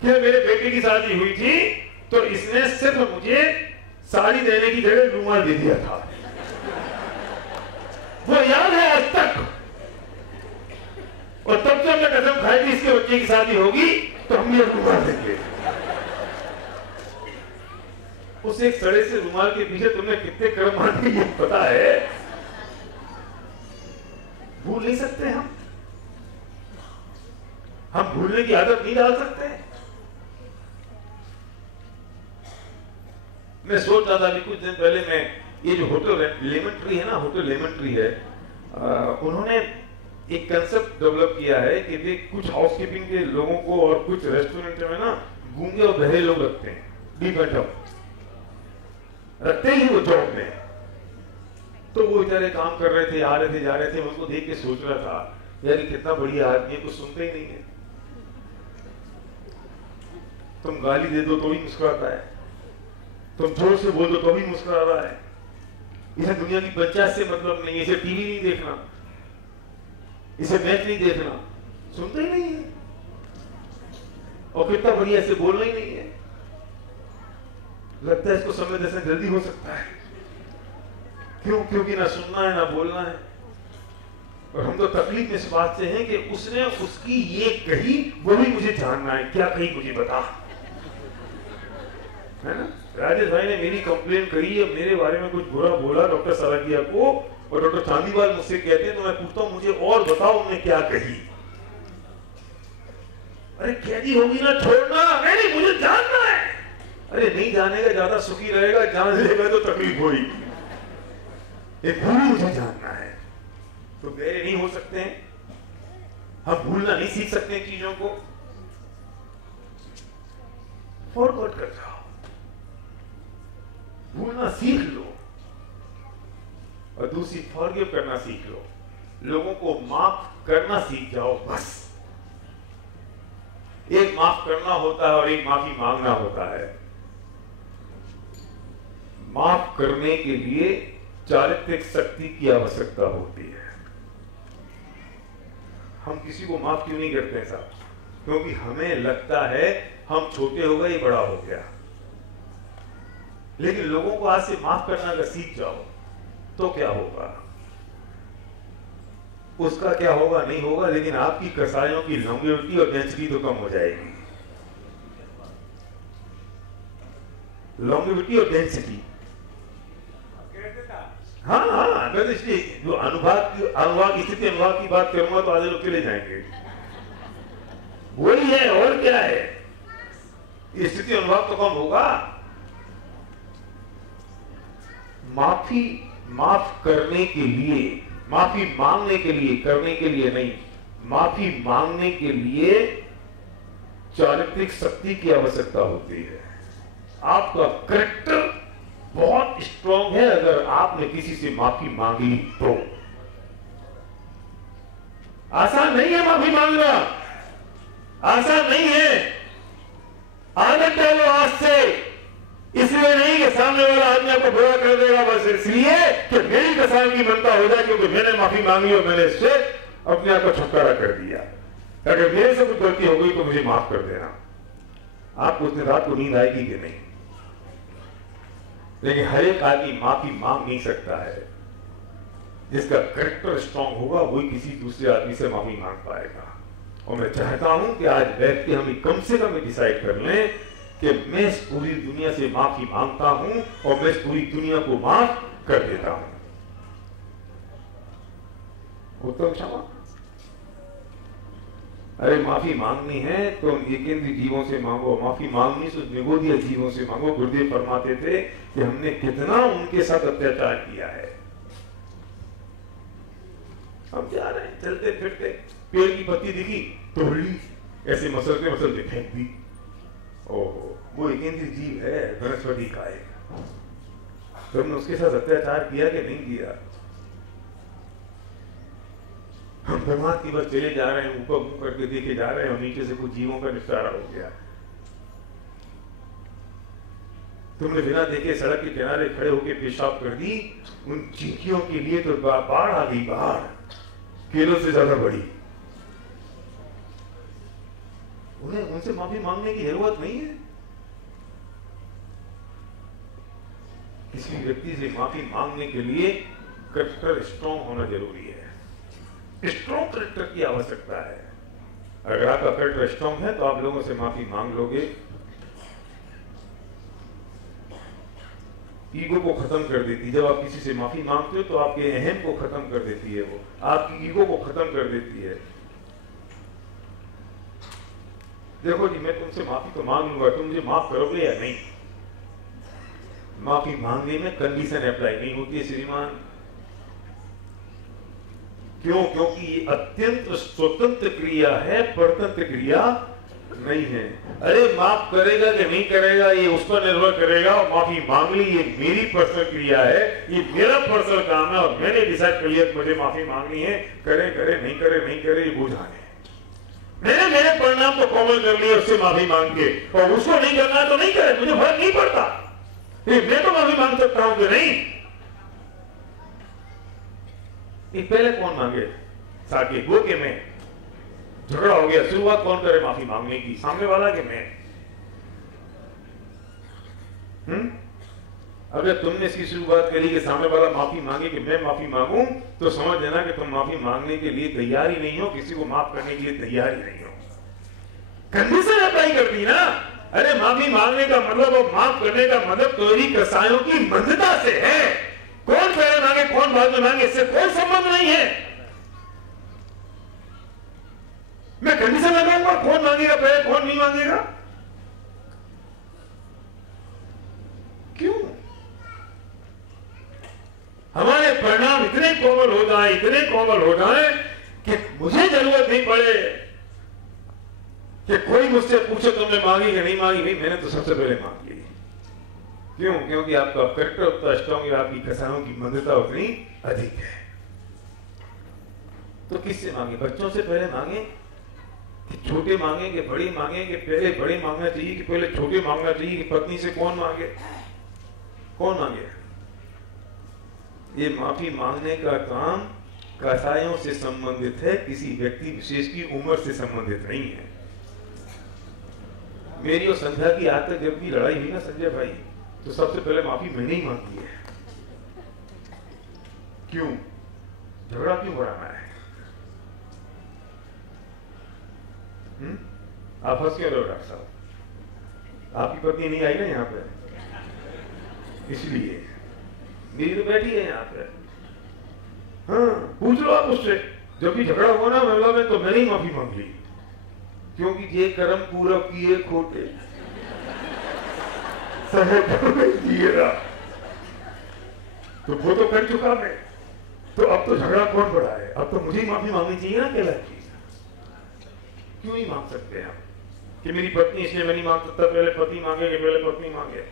कि मेरे बेटे की शादी हुई थी तो इसने सिर्फ मुझे साड़ी देने की जगह रुमाल दे दिया था, वो याद है आज तक। और तब से हमने कसम खाई थी इसके बच्चे की शादी होगी तो हम ये रुमाल देंगे। उस एक सड़े से रुमाल के पीछे तुमने कितने कर्म माने ये पता है? भूल नहीं सकते हम भूलने की आदत नहीं डाल सकते। मैं सोच रहा था अभी कुछ दिन पहले, मैं ये जो होटल लेमन ट्री है ना, होटल लेमन ट्री है, उन्होंने एक कंसेप्ट डेवलप किया है कि वे कुछ हाउसकीपिंग के लोगों को और कुछ रेस्टोरेंट में ना गूंगे और बहरे लोग रखते हैं, डीप एंड अप रखते ही वो जॉब में। तो वो बेचारे काम कर रहे थे, आ रहे थे, जा रहे थे। मैं उसको देख के सोच रहा था यानी कितना बढ़िया आदमी है, कुछ सुनते ही नहीं है। तुम गाली दे दो तो भी मुस्कुराता है, तुम जोर से बोल दो तो भी मुस्कुरा रहा है। इसे दुनिया की पंचायत से मतलब नहीं है, इसे टीवी नहीं देखना, इसे मैच नहीं देखना, सुनते ही नहीं है। और कितना बढ़िया से बोलना ही नहीं है, लगता है इसको समय जैसे जल्दी हो सकता है। क्यों? क्योंकि ना सुनना है ना बोलना है। और हम तो तकलीफ इस बात से हैं कि उसने उसकी ये कही, वो भी मुझे जानना है, क्या कही मुझे बता, है ना। राजेश भाई ने मेरी कंप्लेन करी है, मेरे बारे में कुछ बुरा बोला डॉक्टर सराकिया को, और डॉक्टर चांदीवाल मुझसे कहते हैं तो मैं पूछता हूं मुझे और बताओ उन्होंने क्या कही। अरे कैदी होगी ना, छोड़ना नहीं, मुझे जानना है। अरे नहीं जानेगा ज्यादा सुखी रहेगा, जान लेगा तो तकलीफ होगी। एक भूल मुझे जानना है, तो गहरे नहीं हो सकते हैं हम, भूलना नहीं सीख सकते चीजों को। फॉरवर्ड कर जाओ, भूलना सीख लो, और दूसरी फॉरगिव करना सीख लो। लोगों को माफ करना सीख जाओ बस। एक माफ करना होता है और एक माफी मांगना होता है। माफ करने के लिए चारित्रिक शक्ति की आवश्यकता होती है। हम किसी को माफ क्यों नहीं करते साहब? क्योंकि हमें लगता है हम छोटे हो गए, बड़ा हो गया। लेकिन लोगों को आज से माफ करना अगर सीख जाओ तो क्या होगा? उसका क्या होगा नहीं होगा, लेकिन आपकी कसायों की लॉन्गेविटी और डेंसिटी तो कम हो जाएगी। लॉन्गेविटी और डेंसिटी, हाँ हाँ, मैं तो इसलिए जो अनुभाग स्थिति अनुभाग की बात करूंगा तो आधे लोग चले जाएंगे। वही है, और क्या है, स्थिति अनुभाग तो कम होगा। माफी माफ करने के लिए, माफी मांगने के लिए, करने के लिए नहीं, माफी मांगने के लिए चारित्रिक शक्ति की आवश्यकता होती है। आपका कैरेक्टर बहुत स्ट्रांग है अगर आपने किसी से माफी मांगी तो। आसान नहीं है माफी मांगना, आसान नहीं है। आदत डालो आज से, इसलिए नहीं कि सामने वाला आदमी आपको बुरा कर देगा, बस इसलिए कि मेरी कसाई की मनता हो जाए क्योंकि मैंने माफी मांगी और मैंने इससे अपने आप को छुटकारा कर दिया। अगर मेरे से कुछ गलती हो गई तो मुझे माफ कर देना। आपको उस दिन रात को नींद आएगी कि नहीं? लेकिन हर एक आदमी माफी मांग नहीं सकता है। जिसका कैरेक्टर स्ट्रांग होगा वही किसी दूसरे आदमी से माफी मांग पाएगा। और मैं चाहता हूं कि आज बैठ के हम कम से कम डिसाइड कर लें कि मैं इस पूरी दुनिया से माफी मांगता हूं और मैं इस पूरी दुनिया को माफ कर देता हूं। उत्तम क्षमा। अरे माफी मांगनी है तो एकेंद्रीय जीवों से मांगो, माफी मांगनी तो निगोदिया जीवों से मांगो। गुरुदेव फरमाते थे कि हमने कितना उनके साथ अत्याचार किया है। हम जा रहे हैं चलते फिरते, पेड़ की पत्ती दिखी तोड़ ली, ऐसे मसलते फेंक दी। ओहो, वो एकेंद्रीय जीव है, बृहस्पति का है। तो हमने उसके साथ अत्याचार किया कि नहीं किया? हम प्रमाद की बस चले जा रहे हैं, ऊपर मुंह करके देखे जा रहे हैं और नीचे से कुछ जीवों का निपटारा हो गया। तुमने बिना देखे सड़क के किनारे खड़े होकर पेशाब कर दी, उन चींटियों के लिए तो बाढ़ आ गई, बाढ़ किलो से ज्यादा बड़ी। उन्हें उनसे माफी मांगने की जरूरत नहीं है। किसी व्यक्ति से माफी मांगने के लिए कैरेक्टर स्ट्रॉन्ग होना जरूरी है। स्ट्रॉन्ग कैरेक्टर की आवश्यकता है। अगर आपका कैरेक्टर स्ट्रॉन्ग है तो आप लोगों से माफी मांग लोगे। ईगो को खत्म कर देती। जब आप किसी से माफी मांगते हो तो आपके अहम को खत्म कर देती है, वो आपकी ईगो को खत्म कर देती है। देखो जी, मैं तुमसे माफी तो मांग लूंगा, तुम मुझे माफ करोगे या नहीं? माफी मांगने में कंडीशन अप्लाई नहीं होती है श्रीमान। क्यों? क्योंकि ये अत्यंत स्वतंत्र क्रिया है, परतंत्र क्रिया नहीं है। अरे माफ करेगा कि नहीं करेगा ये उस पर निर्भर करेगा, और माफी मांग ली ये मेरी पर्सनल क्रिया है, ये मेरा पर्सनल काम है, और मैंने डिसाइड कर लिया कि मुझे माफी मांगनी है। करे करे नहीं करे नहीं करे ये बुझा है। मैंने मेरे परिणाम तो कोमल कर लिए उससे माफी मांग के, और उसको नहीं करना तो नहीं करे, मुझे फर्क नहीं पड़ता। मैं तो माफी मांग सकता हूं कि नहीं। ये पहले कौन मांगे? साके वो के मैं। झगड़ा हो गया, शुरुआत कौन करे माफी मांगने की? सामने वाला कि मैं? अगर तुमने इसकी शुरुआत करी कि सामने वाला माफी मांगे कि मैं माफी मांगूं, तो समझ लेना कि तुम माफी मांगने के लिए तैयार ही नहीं हो, किसी को माफ करने के लिए तैयार ही नहीं हो। कंडीशन अप्लाई कर दी ना। अरे माफी मांगने का मतलब और माफ करने का मतलब तो ही कसायों की मंदता से है। कौन पहले मांगे कौन बाद में मांगे इससे कोई संबंध नहीं है। मैं कंडीशन लगाऊंगा कौन मांगेगा पहले कौन नहीं मांगेगा? क्यों? हमारे परिणाम इतने कोमल हो जाए, इतने कोमल हो जाए कि मुझे जरूरत नहीं पड़े कि कोई मुझसे पूछे तुमने मांगी कि नहीं मांगी। भाई मैंने तो सबसे पहले मांग ली। क्यों? क्योंकि आपका कैरेक्टर उतना स्ट्रांग है, आपकी कसायों की मंदता उतनी अधिक है। तो किससे मांगे? बच्चों से पहले मांगे कि छोटे मांगे कि बड़ी मांगे? कि पहले बड़े मांगना चाहिए कि पहले छोटे मांगना चाहिए? कि पत्नी से कौन मांगे? कौन मांगे? ये माफी मांगने का काम कसायों से संबंधित है, किसी व्यक्ति विशेष की उम्र से संबंधित नहीं है। मेरी और संध्या की आज तक जब भी लड़ाई हुई ना संजय भाई, तो सबसे पहले माफी मैंने ही मांगी है। क्यों? झगड़ा क्यों बढ़ाना है? आप हंस क्यों रहे हो डॉक्टर साहब? आपकी पत्नी नहीं आई ना यहाँ पे, इसलिए मेरी तो बैठी है यहाँ पे। हाँ पूछ लो आप उससे। जब भी झगड़ा हुआ ना महिला में तो मैंने ही माफी मांग ली, क्योंकि ये कर्म पूरा किए खोटे तो वो तो कर चुका मैं, तो अब तो झगड़ा कौन बढ़ा है? अब तो मुझे ही माफी मांगनी चाहिए ना। केला की क्यों नहीं मांग सकते हम कि मेरी पत्नी इसलिए मैं नहीं मांग सकता, पहले पति मांगे कि पहले पत्नी मांगे?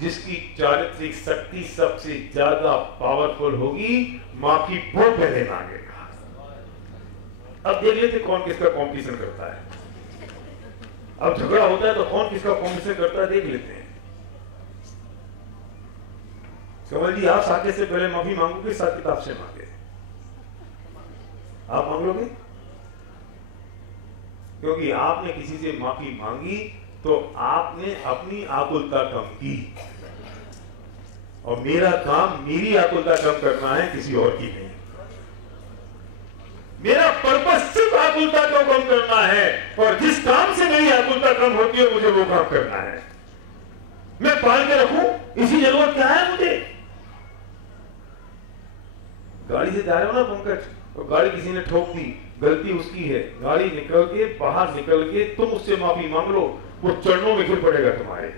जिसकी चारित्रिक शक्ति सबसे ज्यादा पावरफुल होगी, माफी वो पहले मांगेगा। अब देख लेते कौन किसका कॉम्पिटिशन करता है। अब झगड़ा होता है तो कौन किसका कॉम्पिटिशन करता है देख लेते हैं। कमल जी आप साके से पहले माफी मांगोगे, साथ किताब से मांगे? आप मांग लोगे? क्योंकि आपने किसी से माफी मांगी तो आपने अपनी आकुलता कम की, और मेरा काम मेरी आकुलता कम करना है, किसी और की नहीं। मेरा पर्पस सिर्फ आकुलता को कम करना है, और जिस काम से मेरी आकुलता कम होती है मुझे वो काम करना है। मैं पाल के रखूं इसी जरूरत क्या है मुझे? गाड़ी से जा रहे हो ना पंकज, तो गाड़ी किसी ने ठोक दी, गलती उसकी है। गाड़ी निकल के बाहर निकल के तुम उससे माफी मांग लो, वो चरणों में गिर पड़ेगा तुम्हारे।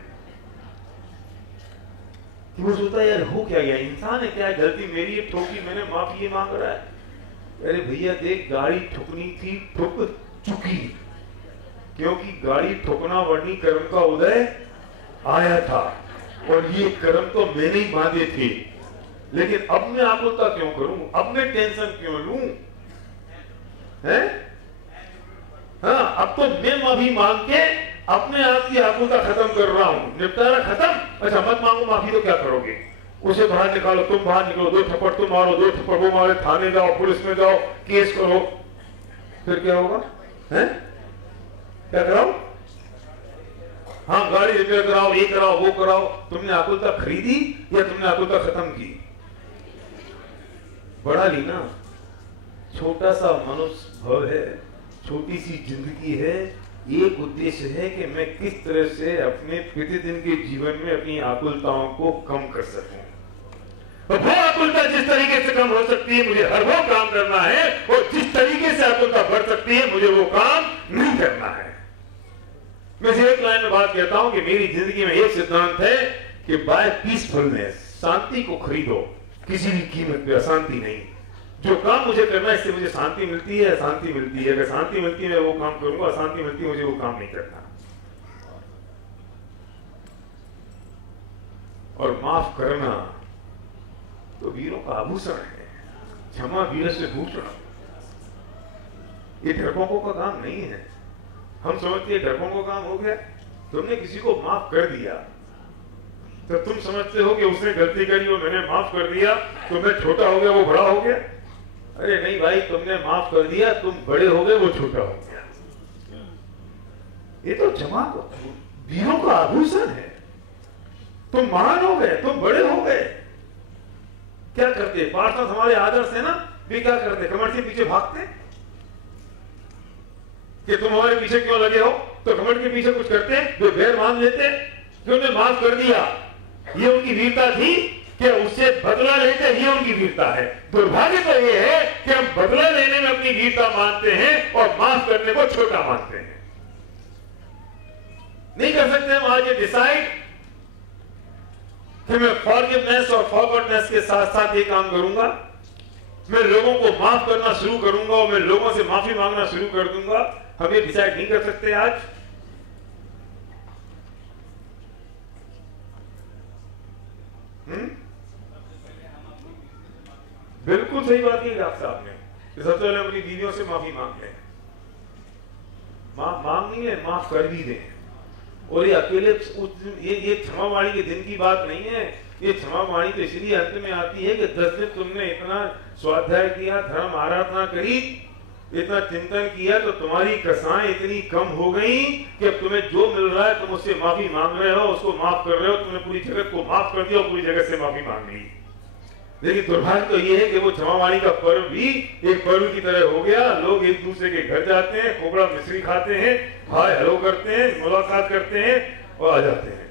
कि वो सोचता है यार हो क्या गया, इंसान है क्या, गलती मेरी है, ठोकी मैंने, माफी ये मांग रहा है। अरे भैया देख, गाड़ी ठुकनी थी, ठुक चुकी, क्योंकि गाड़ी ठुकना वर्णी कर्म का उदय आया था, और ये कर्म तो मैंने ही बांधे थे। लेकिन अब मैं आकुलता क्यों करूं, अब मैं टेंशन क्यों लूं? हैं? हाँ, अब तो मैं माफी मांग के अपने आप की आकुलता खत्म कर रहा हूं, निपटारा खत्म। अच्छा मत मांगो माफी तो क्या करोगे? उसे बाहर निकालो, तुम बाहर निकलो, 2 थप्पड़ तुम मारो, 2 थप्पड़ वो मारे, थाने जाओ, पुलिस में जाओ, केस करो, फिर क्या होगा? हैं? क्या कराओ? हाँ गाड़ी रिपेयर कराओ, ये कराओ, वो कराओ। तुमने आकुलता खरीदी या तुमने आकुलता खत्म की? बढ़ा ली ना। छोटा सा मनुष्य भव है, छोटी सी जिंदगी है, एक उद्देश्य है कि मैं किस तरह से अपने प्रतिदिन के जीवन में अपनी आकुलताओं को कम कर सकूं। और वो आकुलता जिस तरीके से कम हो सकती है मुझे हर वो काम करना है, और जिस तरीके से आकुलता बढ़ सकती है मुझे वो काम नहीं करना है। मैं सिर्फ एक लाइन में बात कहता हूं कि मेरी जिंदगी में एक सिद्धांत है कि बाय पीसफुलनेस, शांति को खरीदो, किसी भी कीमत पे, अशांति नहीं। जो काम मुझे करना है इससे मुझे शांति मिलती है, शांति मिलती है। अगर शांति मिलती है मैं वो काम करूंगा, अशांति मिलती है मुझे वो काम नहीं करना। और माफ करना तो वीरों का आभूषण है। क्षमा वीर से भूषण। ये डरपोकों का काम नहीं है। हम समझते हैं डरपोकों का काम हो गया। तुमने किसी को माफ कर दिया तो तुम समझते हो कि उसने गलती करी और मैंने माफ कर दिया तो मैं छोटा हो गया वो बड़ा हो गया। अरे नहीं भाई, तुमने माफ कर दिया, तुम बड़े हो गए वो छोटा हो गया। ये तो क्षमा वीरों का आभूषण है। तुम महान हो गए, तुम बड़े हो गए। क्या करते पार्षद हमारे आदर्श है ना, वे क्या करते कमर के पीछे भागते कि तुम हमारे पीछे क्यों लगे हो, तो कमर के पीछे कुछ करते जो बैर मान लेते कि उन्हें माफ कर दिया। ये उनकी वीरता थी कि उससे बदला लेते, ये उनकी वीरता है। दुर्भाग्य तो ये है कि हम बदला लेने में अपनी वीरता मानते हैं और माफ करने को छोटा मानते हैं। नहीं कर सकते हम आज ये डिसाइड कि मैं फॉरगिवनेस और फॉरगॉटनेस के साथ साथ ये काम करूंगा, मैं लोगों को माफ करना शुरू करूंगा और मैं लोगों से माफी मांगना शुरू कर दूंगा। हम ये डिसाइड नहीं कर सकते आज। बिल्कुल सही बात की डॉक्टर साहब ने। सबसे पहले अपनी बीवियों से माफी मांग लें। मांग नहीं है, माफ कर भी दें। और ये अकेले ये क्षमावाणी के दिन की बात नहीं है। ये क्षमावाणी तो इसलिए अंत में आती है कि 10 दिन तुमने इतना स्वाध्याय किया, धर्म आराधना करी, इतना चिंतन किया, तो तुम्हारी कसाएं इतनी कम हो गई कि अब तुम्हें जो मिल रहा है तुम उससे माफी मांग रहे हो, उसको माफ कर रहे हो। तुमने पूरी जगत को माफ कर दिया और पूरी जगत से माफी मांग ली। लेकिन दुर्भाग्य तो ये है कि वो क्षमावाणी का पर्व भी एक पर्व की तरह हो गया। लोग एक दूसरे के घर जाते हैं, खोपड़ा मिश्री खाते हैं, हाय हेलो करते हैं, मुलाकात करते हैं और आ जाते हैं।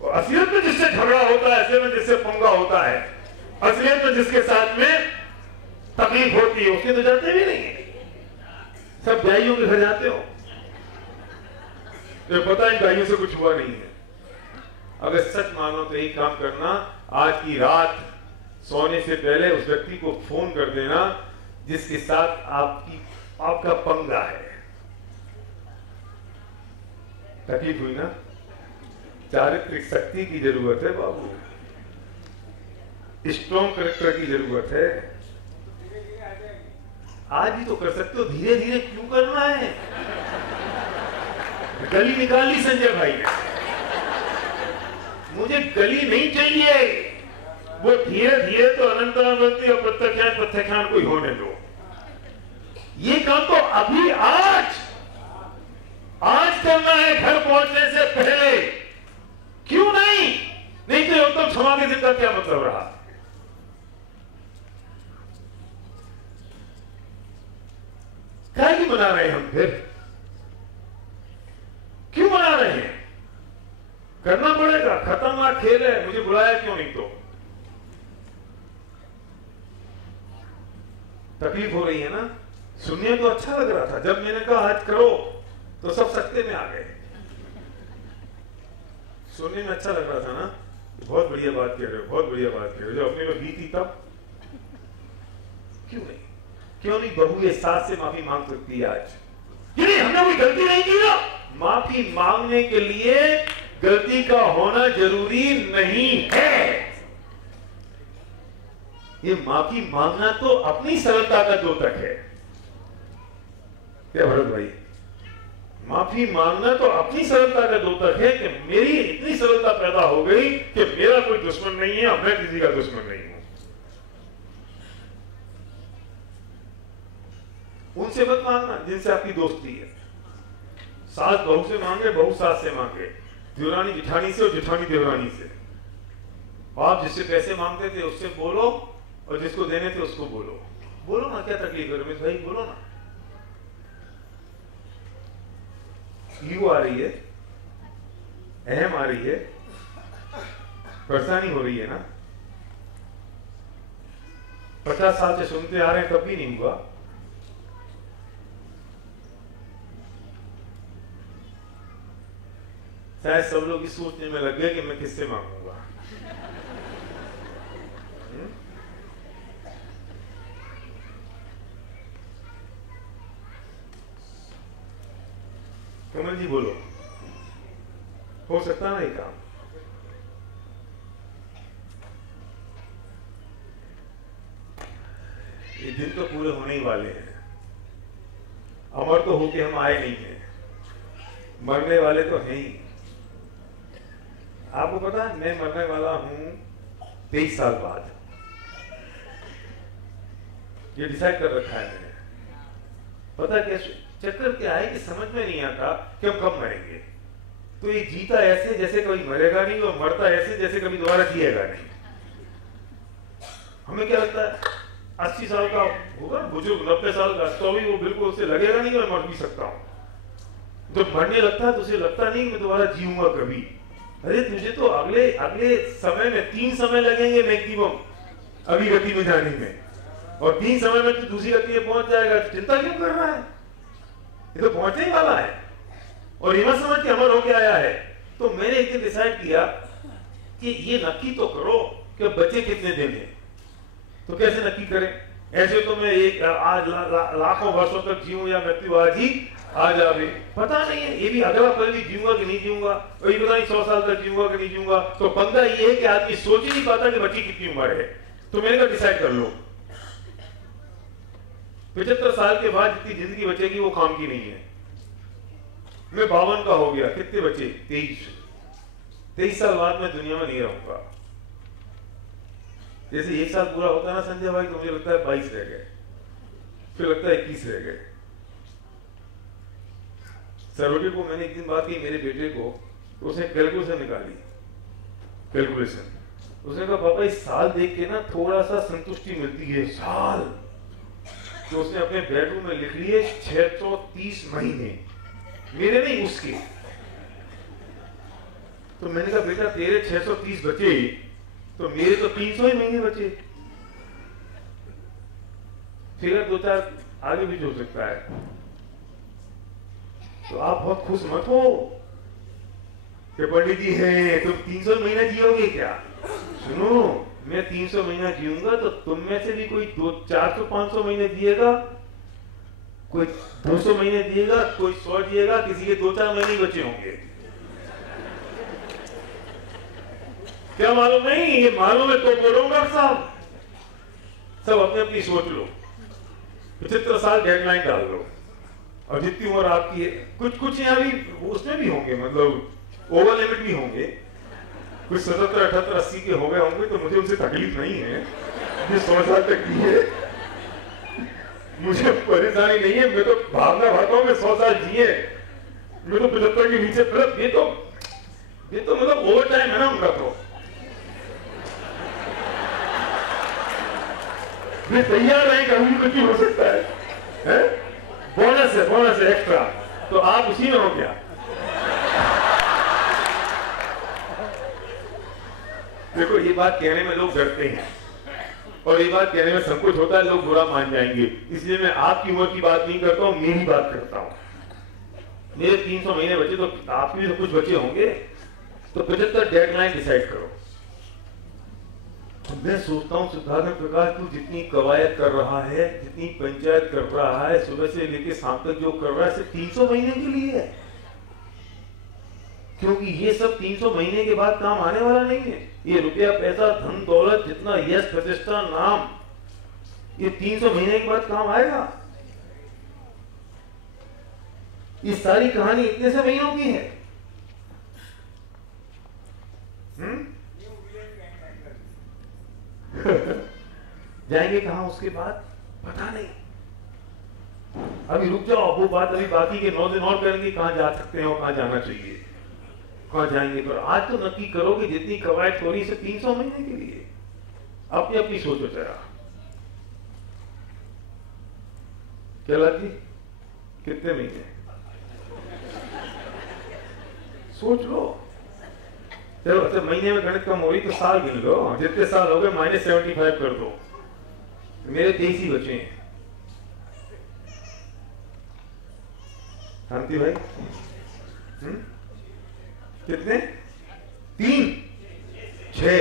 और असलियत में जिससे झगड़ा होता है, असलियत में जिससे पंगा होता है, असलियत में जिसके साथ में तकलीफ होती है, उसके तो जाते भी नहीं है। सब ब्याहियों के घर जाते हो तो पता है ब्याहियों से कुछ हुआ नहीं है। अगर सच मानो तो यही काम करना, आज की रात सोने से पहले उस व्यक्ति को फोन कर देना जिसके साथ आपका पंगा है। तकलीफ हुई ना, चारित्रिक शक्ति की जरूरत है बाबू, स्ट्रॉन्ग कैरेक्टर की जरूरत है। आज ही तो कर सकते हो, धीरे धीरे क्यों करना है। गली निकाल ली संजय भाई ने, मुझे गली नहीं चाहिए, वो धीरे धीरे तो अनंतरवती और प्रत्यख्यान को होने दो। ये काम तो अभी आज करना है, घर पहुंचने से पहले। क्यों नहीं तो क्षमा के दिन का क्या मतलब रहा। क्या ही बना रहे हैं हम, फिर क्यों बना रहे हैं। करना पड़ेगा, खतरनाक खेल है। मुझे बुलाया क्यों नहीं, तो तकलीफ हो रही है ना। सुनने तो अच्छा लग रहा था, जब मैंने कहा आज करो तो सब सकते में आ गए। सुनने में अच्छा लग रहा था ना, बहुत बढ़िया बात कह रहे हो, बहुत बढ़िया बात कह रहे हो। जो अपने में बीती तब क्यों नहीं बहू ये सास से माफी मांग सकती है आज। नहीं, हमने कोई गलती नहीं की ना। माफी मांगने के लिए गलती का होना जरूरी नहीं है। ये माफी मांगना तो अपनी सरलता का द्योतक है। क्या भरत भाई, माफी मांगना तो अपनी सरलता का द्योतक है कि मेरी इतनी सरलता पैदा हो गई कि मेरा कोई दुश्मन नहीं है और मैं किसी का दुश्मन नहीं हूं। उनसे मत मांगना जिनसे आपकी दोस्ती है। सास बहू से मांगे, बहू सास से मांगे, देवरानी जिठानी से और जिठानी देवरानी से। आप जिससे पैसे मांगते थे उससे बोलो और जिसको देने थे उसको बोलो। बोलो ना, क्या तकलीफ है रमेश भाई, बोलो ना। ईगो आ रही है, अहम आ रही है, परेशानी हो रही है ना। 50 साल से सुनते आ रहे हैं तब भी नहीं हुआ। शायद सब लोग इस सोचने में लग गए कि मैं किससे मांगूंगा। कमल जी बोलो, हो सकता ना ये काम? ये दिन तो पूरे होने ही वाले हैं। अमर तो होके हम आए नहीं हैं, मरने वाले तो हैं ही। आपको पता है मैं मरने वाला हूं 23 साल बाद। ये डिसाइड कर रखा है मैंने। पता क्या चक्कर क्या है कि समझ में नहीं आता कि हम कब मरेंगे। तो ये जीता ऐसे जैसे कभी मरेगा नहीं, और मरता ऐसे जैसे कभी दोबारा जिएगा नहीं। हमें क्या लगता है 80 साल का होगा बुजुर्ग, 90 साल का, तो भी वो बिल्कुल उसे लगेगा नहीं कि मैं मर भी सकता हूं। जब मरने लगता है तो उसे लगता नहीं मैं दोबारा जीऊंगा कभी। अरे तुझे तो अगले समय में 3 समय लगेंगे मैक्सिमम अभी गति में जाने में, और 3 समय में तू दूसरी गति में पहुंच जाएगा। तो चिंता क्यों कर रहा है? ये तो पहुंचने ही वाला है, और ये मत समझ के अमर होके आया है। तो मैंने एक दिन डिसाइड किया कि ये नक्की तो करो कि बच्चे कितने दिन हैं। तो कैसे नक्की करें? ऐसे तो मैं एक आज लाखों वर्षों तक जीऊं या मृत्यु आज ही आ जावे, पता नहीं है। ये भी अगला पल भी जीऊंगा कि नहीं जीऊंगा, और ये पता नहीं 100 साल तक जीऊंगा कि नहीं जीऊंगा। तो पंगा ये है कि आदमी सोच ही नहीं पाता कि बच्ची कितनी उम्र है। तो मैंने कहा डिसाइड कर लो 75 साल के बाद जितनी जिंदगी बचेगी वो काम की नहीं है। मैं 52 का हो गया, कितने बचे? 23 साल बाद मैं दुनिया में नहीं रहूंगा। जैसे 1 साल पूरा होता है ना संजय भाई, तो मुझे लगता है 22 रह गए, फिर लगता है 21 रह गए। सरोटे को मैंने एक दिन बात की मेरे बेटे को, तो उसने कैलकुलेशन निकाली, उसने कहा पापा इस साल देख के ना थोड़ा सा संतुष्टि मिलती है, साल। तो उसने अपने बेडरूम में लिख लिए 630 महीने, मेरे नहीं उसके। तो मैंने कहा बेटा तेरे 630 बचे, तो मेरे तो 300 ही महीने बचे। फिर 2-4 आगे भी हो सकता है। तो आप बहुत खुश मत हो कि पंडित जी हैं तुम 300 महीना जियोगे क्या? सुनो, मैं 300 महीना जीऊंगा तो तुम में से भी कोई 400-500 महीने जिएगा, कोई 200 महीने जिएगा, कोई 100 जिएगा, किसी के 2-4 महीने बचे होंगे। क्या मालूम नहीं? ये मालूम है तो बोलो डॉक्टर साहब। सब अपनी अपनी सोच लो, 75 साल डेडलाइन डाल लो, और जितनी उम्र आपकी है, कुछ यहाँ भी उसमें भी होंगे, मतलब ओवर लिमिट भी होंगे, कुछ 77, 78, 80 के हो गए होंगे। तो मुझे उनसे तकलीफ नहीं है, मुझे 100 साल तक की है, मुझे परेशानी नहीं है। मैं तो भावना भागता हूँ मैं 100 साल जिए, मैं तो 75 के नीचे। ये तो मतलब ओवर टाइम है ना उनका। तो मैं तैयार नहीं, कभी कुछ भी हो सकता है? बोनस है एक्स्ट्रा, तो आप उसी में हो क्या? देखो ये बात कहने में लोग डरते हैं, और ये बात कहने में संकोच होता है, लोग बुरा मान जाएंगे। इसलिए मैं आपकी उम्र की बात नहीं करता हूं, मेरी बात करता हूं। मेरे 300 महीने बचे, तो आपके भी तो कुछ बचे होंगे। तो 75 डेडलाइन डिसाइड करो। मैं सोचता हूं सुधाकर प्रकाश तू जितनी कवायद कर रहा है, जितनी पंचायत कर रहा है, सुबह से लेकर शाम तक जो कर रहा है, सिर्फ 300 महीने के लिए है। क्योंकि ये सब 300 महीने के बाद काम आने वाला नहीं है। ये रुपया पैसा धन दौलत जितना यश प्रतिष्ठा नाम, ये 300 महीने के बाद काम आएगा। ये सारी कहानी इतने से महीनों की है। जाएंगे कहां उसके बाद पता नहीं। अभी रुक जाओ, वो बात अभी बाकी के 9 दिन और करेंगे, कहां जा सकते हैं और कहां जाना चाहिए, कहां जाएंगे। पर आज तो नक्की करो कि जितनी कवायद थोड़ी से 300 महीने के लिए अपनी अपनी सोचो जरा। क्या जी कितने महीने सोच लो। चलो अच्छा, महीने में गणित कम हो रही तो साल गिन लो, जितने साल हो गए -75 कर दो। मेरे 23 ही बचे हैं। शांति भाई कितने? 3, 6।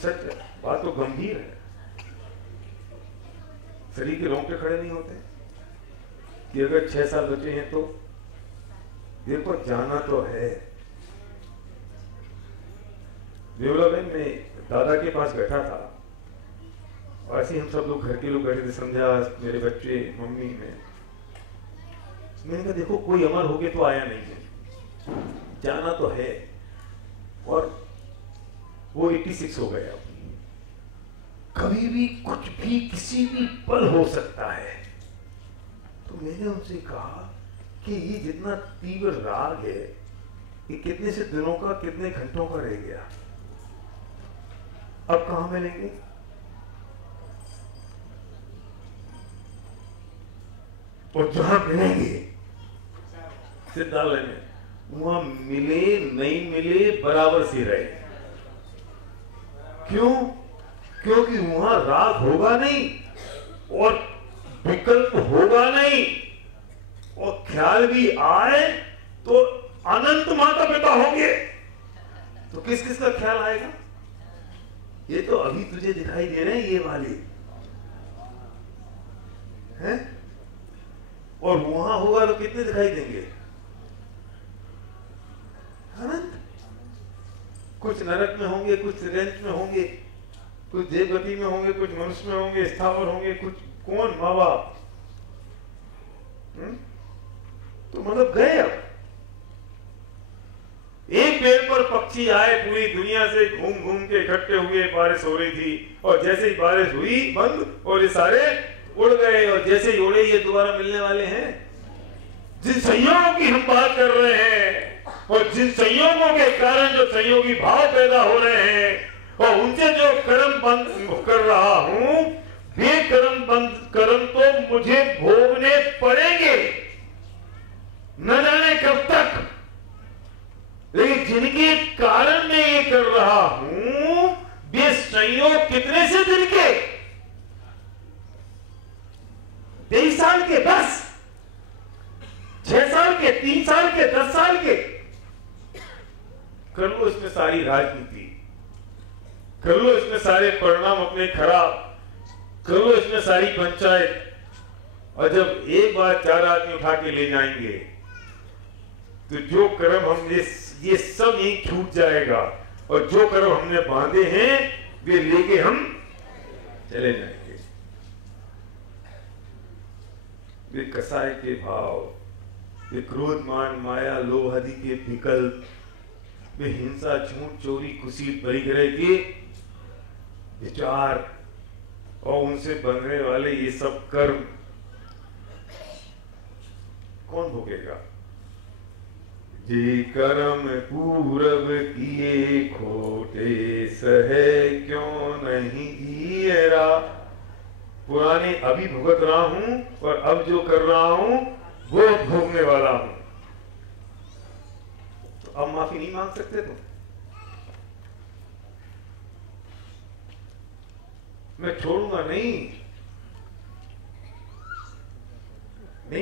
सच बात तो गंभीर है। शरीर के रोंगटे खड़े नहीं होते कि अगर 6 साल बचे हैं तो देखो जाना तो है। देवलाबेन में दादा के पास बैठा था और ऐसे हम सब लोग घर के लोग बैठे थे, समझा मेरे बच्चे मम्मी में। मैंने कहा देखो कोई अमर हो गए तो आया नहीं है, जाना तो है। और वो 86 हो गया। कभी भी कुछ भी किसी भी पल हो सकता है। तो मैंने उनसे कहा कि ये जितना तीव्र राग है ये कितने से दिनों का, कितने घंटों का रह गया, अब कहां मिलेंगे? और जहां मिलेंगे सिद्धालय में, वहां मिले नहीं मिले बराबर से रहे। क्यों? क्योंकि वहां राग होगा नहीं और विकल्प होगा नहीं, और ख्याल भी आए तो अनंत माता पिता होंगे। तो किस किस का ख्याल आएगा? ये तो अभी तुझे दिखाई दे रहे हैं ये वाले हैं, और वहां होगा तो कितने दिखाई देंगे? अनंत। कुछ नरक में होंगे, कुछ रेंच में होंगे, कुछ देवगति में होंगे, कुछ मनुष्य में होंगे, स्थावर होंगे, कुछ कौन माँ बाप। तो मतलब गए। अब एक पेड़ पर पक्षी आए, पूरी दुनिया से घूम घूम के इकट्ठे हुए, बारिश हो रही थी, और जैसे ही बारिश हुई बंद और ये सारे उड़ गए, और जैसे ही उड़े ये दोबारा मिलने वाले हैं। जिन संयोगों की हम बात कर रहे हैं और जिन संयोगों के कारण जो संयोगी भाव पैदा हो रहे हैं और उनसे जो कर्म बंद कर रहा हूं, वे कर्म तो मुझे भोगने पड़ेंगे, न जाने कब तक। लेकिन जिनके कारण मैं ये कर रहा हूं, वे संयोग कितने से दिन के? 23 साल के, बस 6 साल के, 3 साल के, 10 साल के। कर लो इसमें सारी राजनीति, कर लो इसमें सारे परिणाम अपने खराब, कर लो इसमें सारी पंचायत, और जब एक बार 4 आदमी उठा के ले जाएंगे तो जो कर्म हमने ये सब यही छूट जाएगा, और जो कर्म हमने बांधे हैं वे लेके हम चले जाएंगे। वे कसाय के भाव, वे क्रोध मान माया लोभ आदि के विकल्प, वे हिंसा झूठ चोरी कुसीत परिग्रह के विचार, और उनसे बनने वाले ये सब कर्म कौन भोगेगा? जे कर्म पूरब किए खोटे सहे क्यों नहीं जिएरा। पुराने अभी भुगत रहा हूं और अब जो कर रहा हूं वो भोगने वाला हूं। तो अब माफी नहीं मांग सकते तुम? मैं छोड़ूंगा नहीं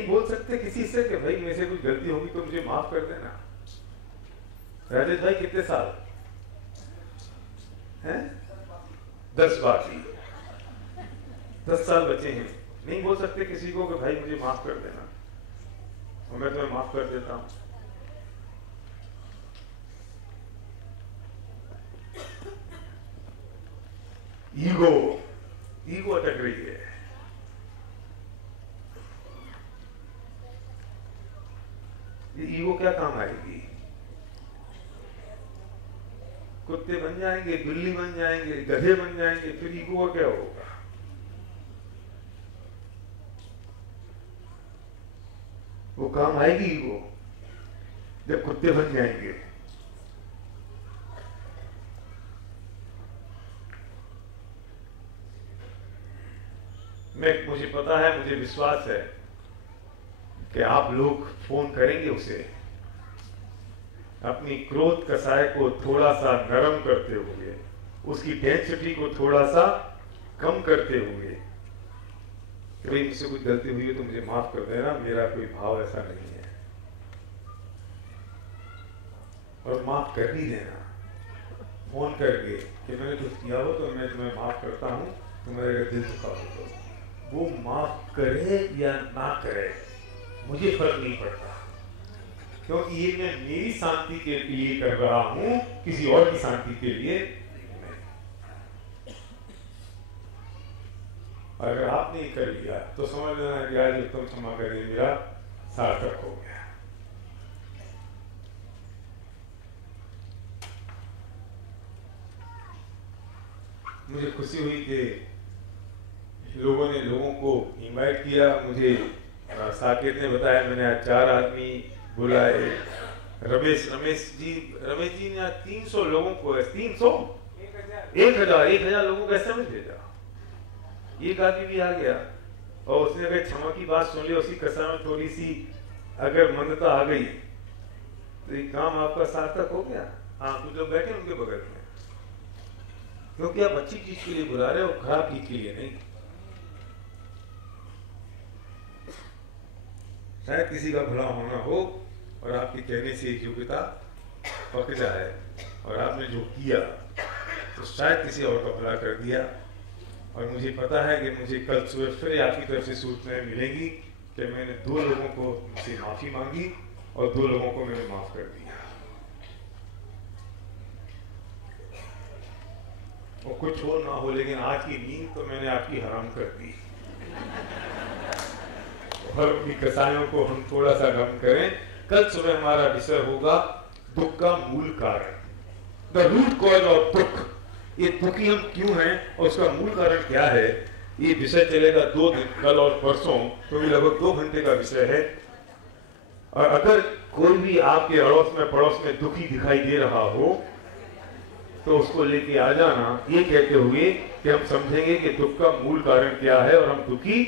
बोल सकते किसी से कि भाई मेरे से कुछ गलती होगी तो मुझे माफ कर देना। राजेश भाई कितने साल हैं? 10 बाकी 10 साल बचे हैं। नहीं बोल सकते किसी को कि भाई मुझे माफ कर देना और मैं तुम्हें माफ कर देता हूं। ईगो अटक रही है। ये ईगो क्या काम आएगी? कुत्ते बन जाएंगे, बिल्ली बन जाएंगे, गधे बन जाएंगे, फिर ईगो का क्या होगा? वो काम आएगी ईगो जब कुत्ते बन जाएंगे। मुझे पता है, मुझे विश्वास है कि आप लोग फोन करेंगे उसे, अपनी क्रोध कसाय को थोड़ा सा नरम करते हुए, उसकी डेंसिटी को थोड़ा सा कम करते हुए कि भाई मुझसे कुछ गलती हुई है तो मुझे माफ कर देना, मेरा कोई भाव ऐसा नहीं है, और माफ कर ही देना फोन करके कि मैंने कुछ किया हो तो मैं तुम्हें माफ करता हूं, तुम्हारे अगर दिल दुखा हो तो। वो माफ करे या ना करे मुझे फर्क नहीं पड़ता, क्योंकि ये मैं मेरी शांति के लिए कर रहा हूं, किसी और की शांति के लिए। अगर आपने कर लिया तो समझ लेना कि आज तुम क्षमा करें, मेरा सार्थक हो गया। मुझे खुशी हुई कि लोगों ने लोगों को इनवाइट किया। मुझे साकेत ने बताया, मैंने आज 4 आदमी बुलाए। रमेश जी ने आज 300 लोगों को, 300 1000 लोगों को एसएमएस भेजा। एक आदमी भी आ गया और उसने अगर क्षमा की बात सुन ली, उसी कसा में थोड़ी सी अगर मंदता आ गई तो ये काम आपका सार्थक हो गया। हाँ, कुछ लोग बैठे उनके बगल में, क्योंकि आप अच्छी चीज के लिए बुला रहे हो, खराब चीज के लिए नहीं। शायद किसी का भला होना हो और आपके कहने से एक योग्यता पक जाए और आपने जो किया तो शायद किसी और का भला कर दिया। और मुझे पता है कि मुझे कल सुबह फिर आपकी तरफ से सूचनाएं मिलेंगी कि मैंने 2 लोगों को मुझसे माफी मांगी और 2 लोगों को मैंने माफ कर दिया। और कुछ हो ना हो, लेकिन आज की नींद तो मैंने आपकी हराम कर दी। और अपनी कसायों को हम थोड़ा सा कम करें। कल सुबह हमारा विषय होगा दुख का मूल कारण, द रूट कॉज ऑफ दुख। ये दुखी हम क्यों हैं और उसका मूल कारण क्या है, ये विषय चलेगा 2 दिन, कल और परसों, तो ये लगभग 2 घंटे का विषय है। और अगर कोई भी आपके अड़ोस में पड़ोस में दुखी दिखाई दे रहा हो तो उसको लेके आ जाना, ये कहते हुए कि हम समझेंगे कि दुख का मूल कारण क्या है और हम दुखी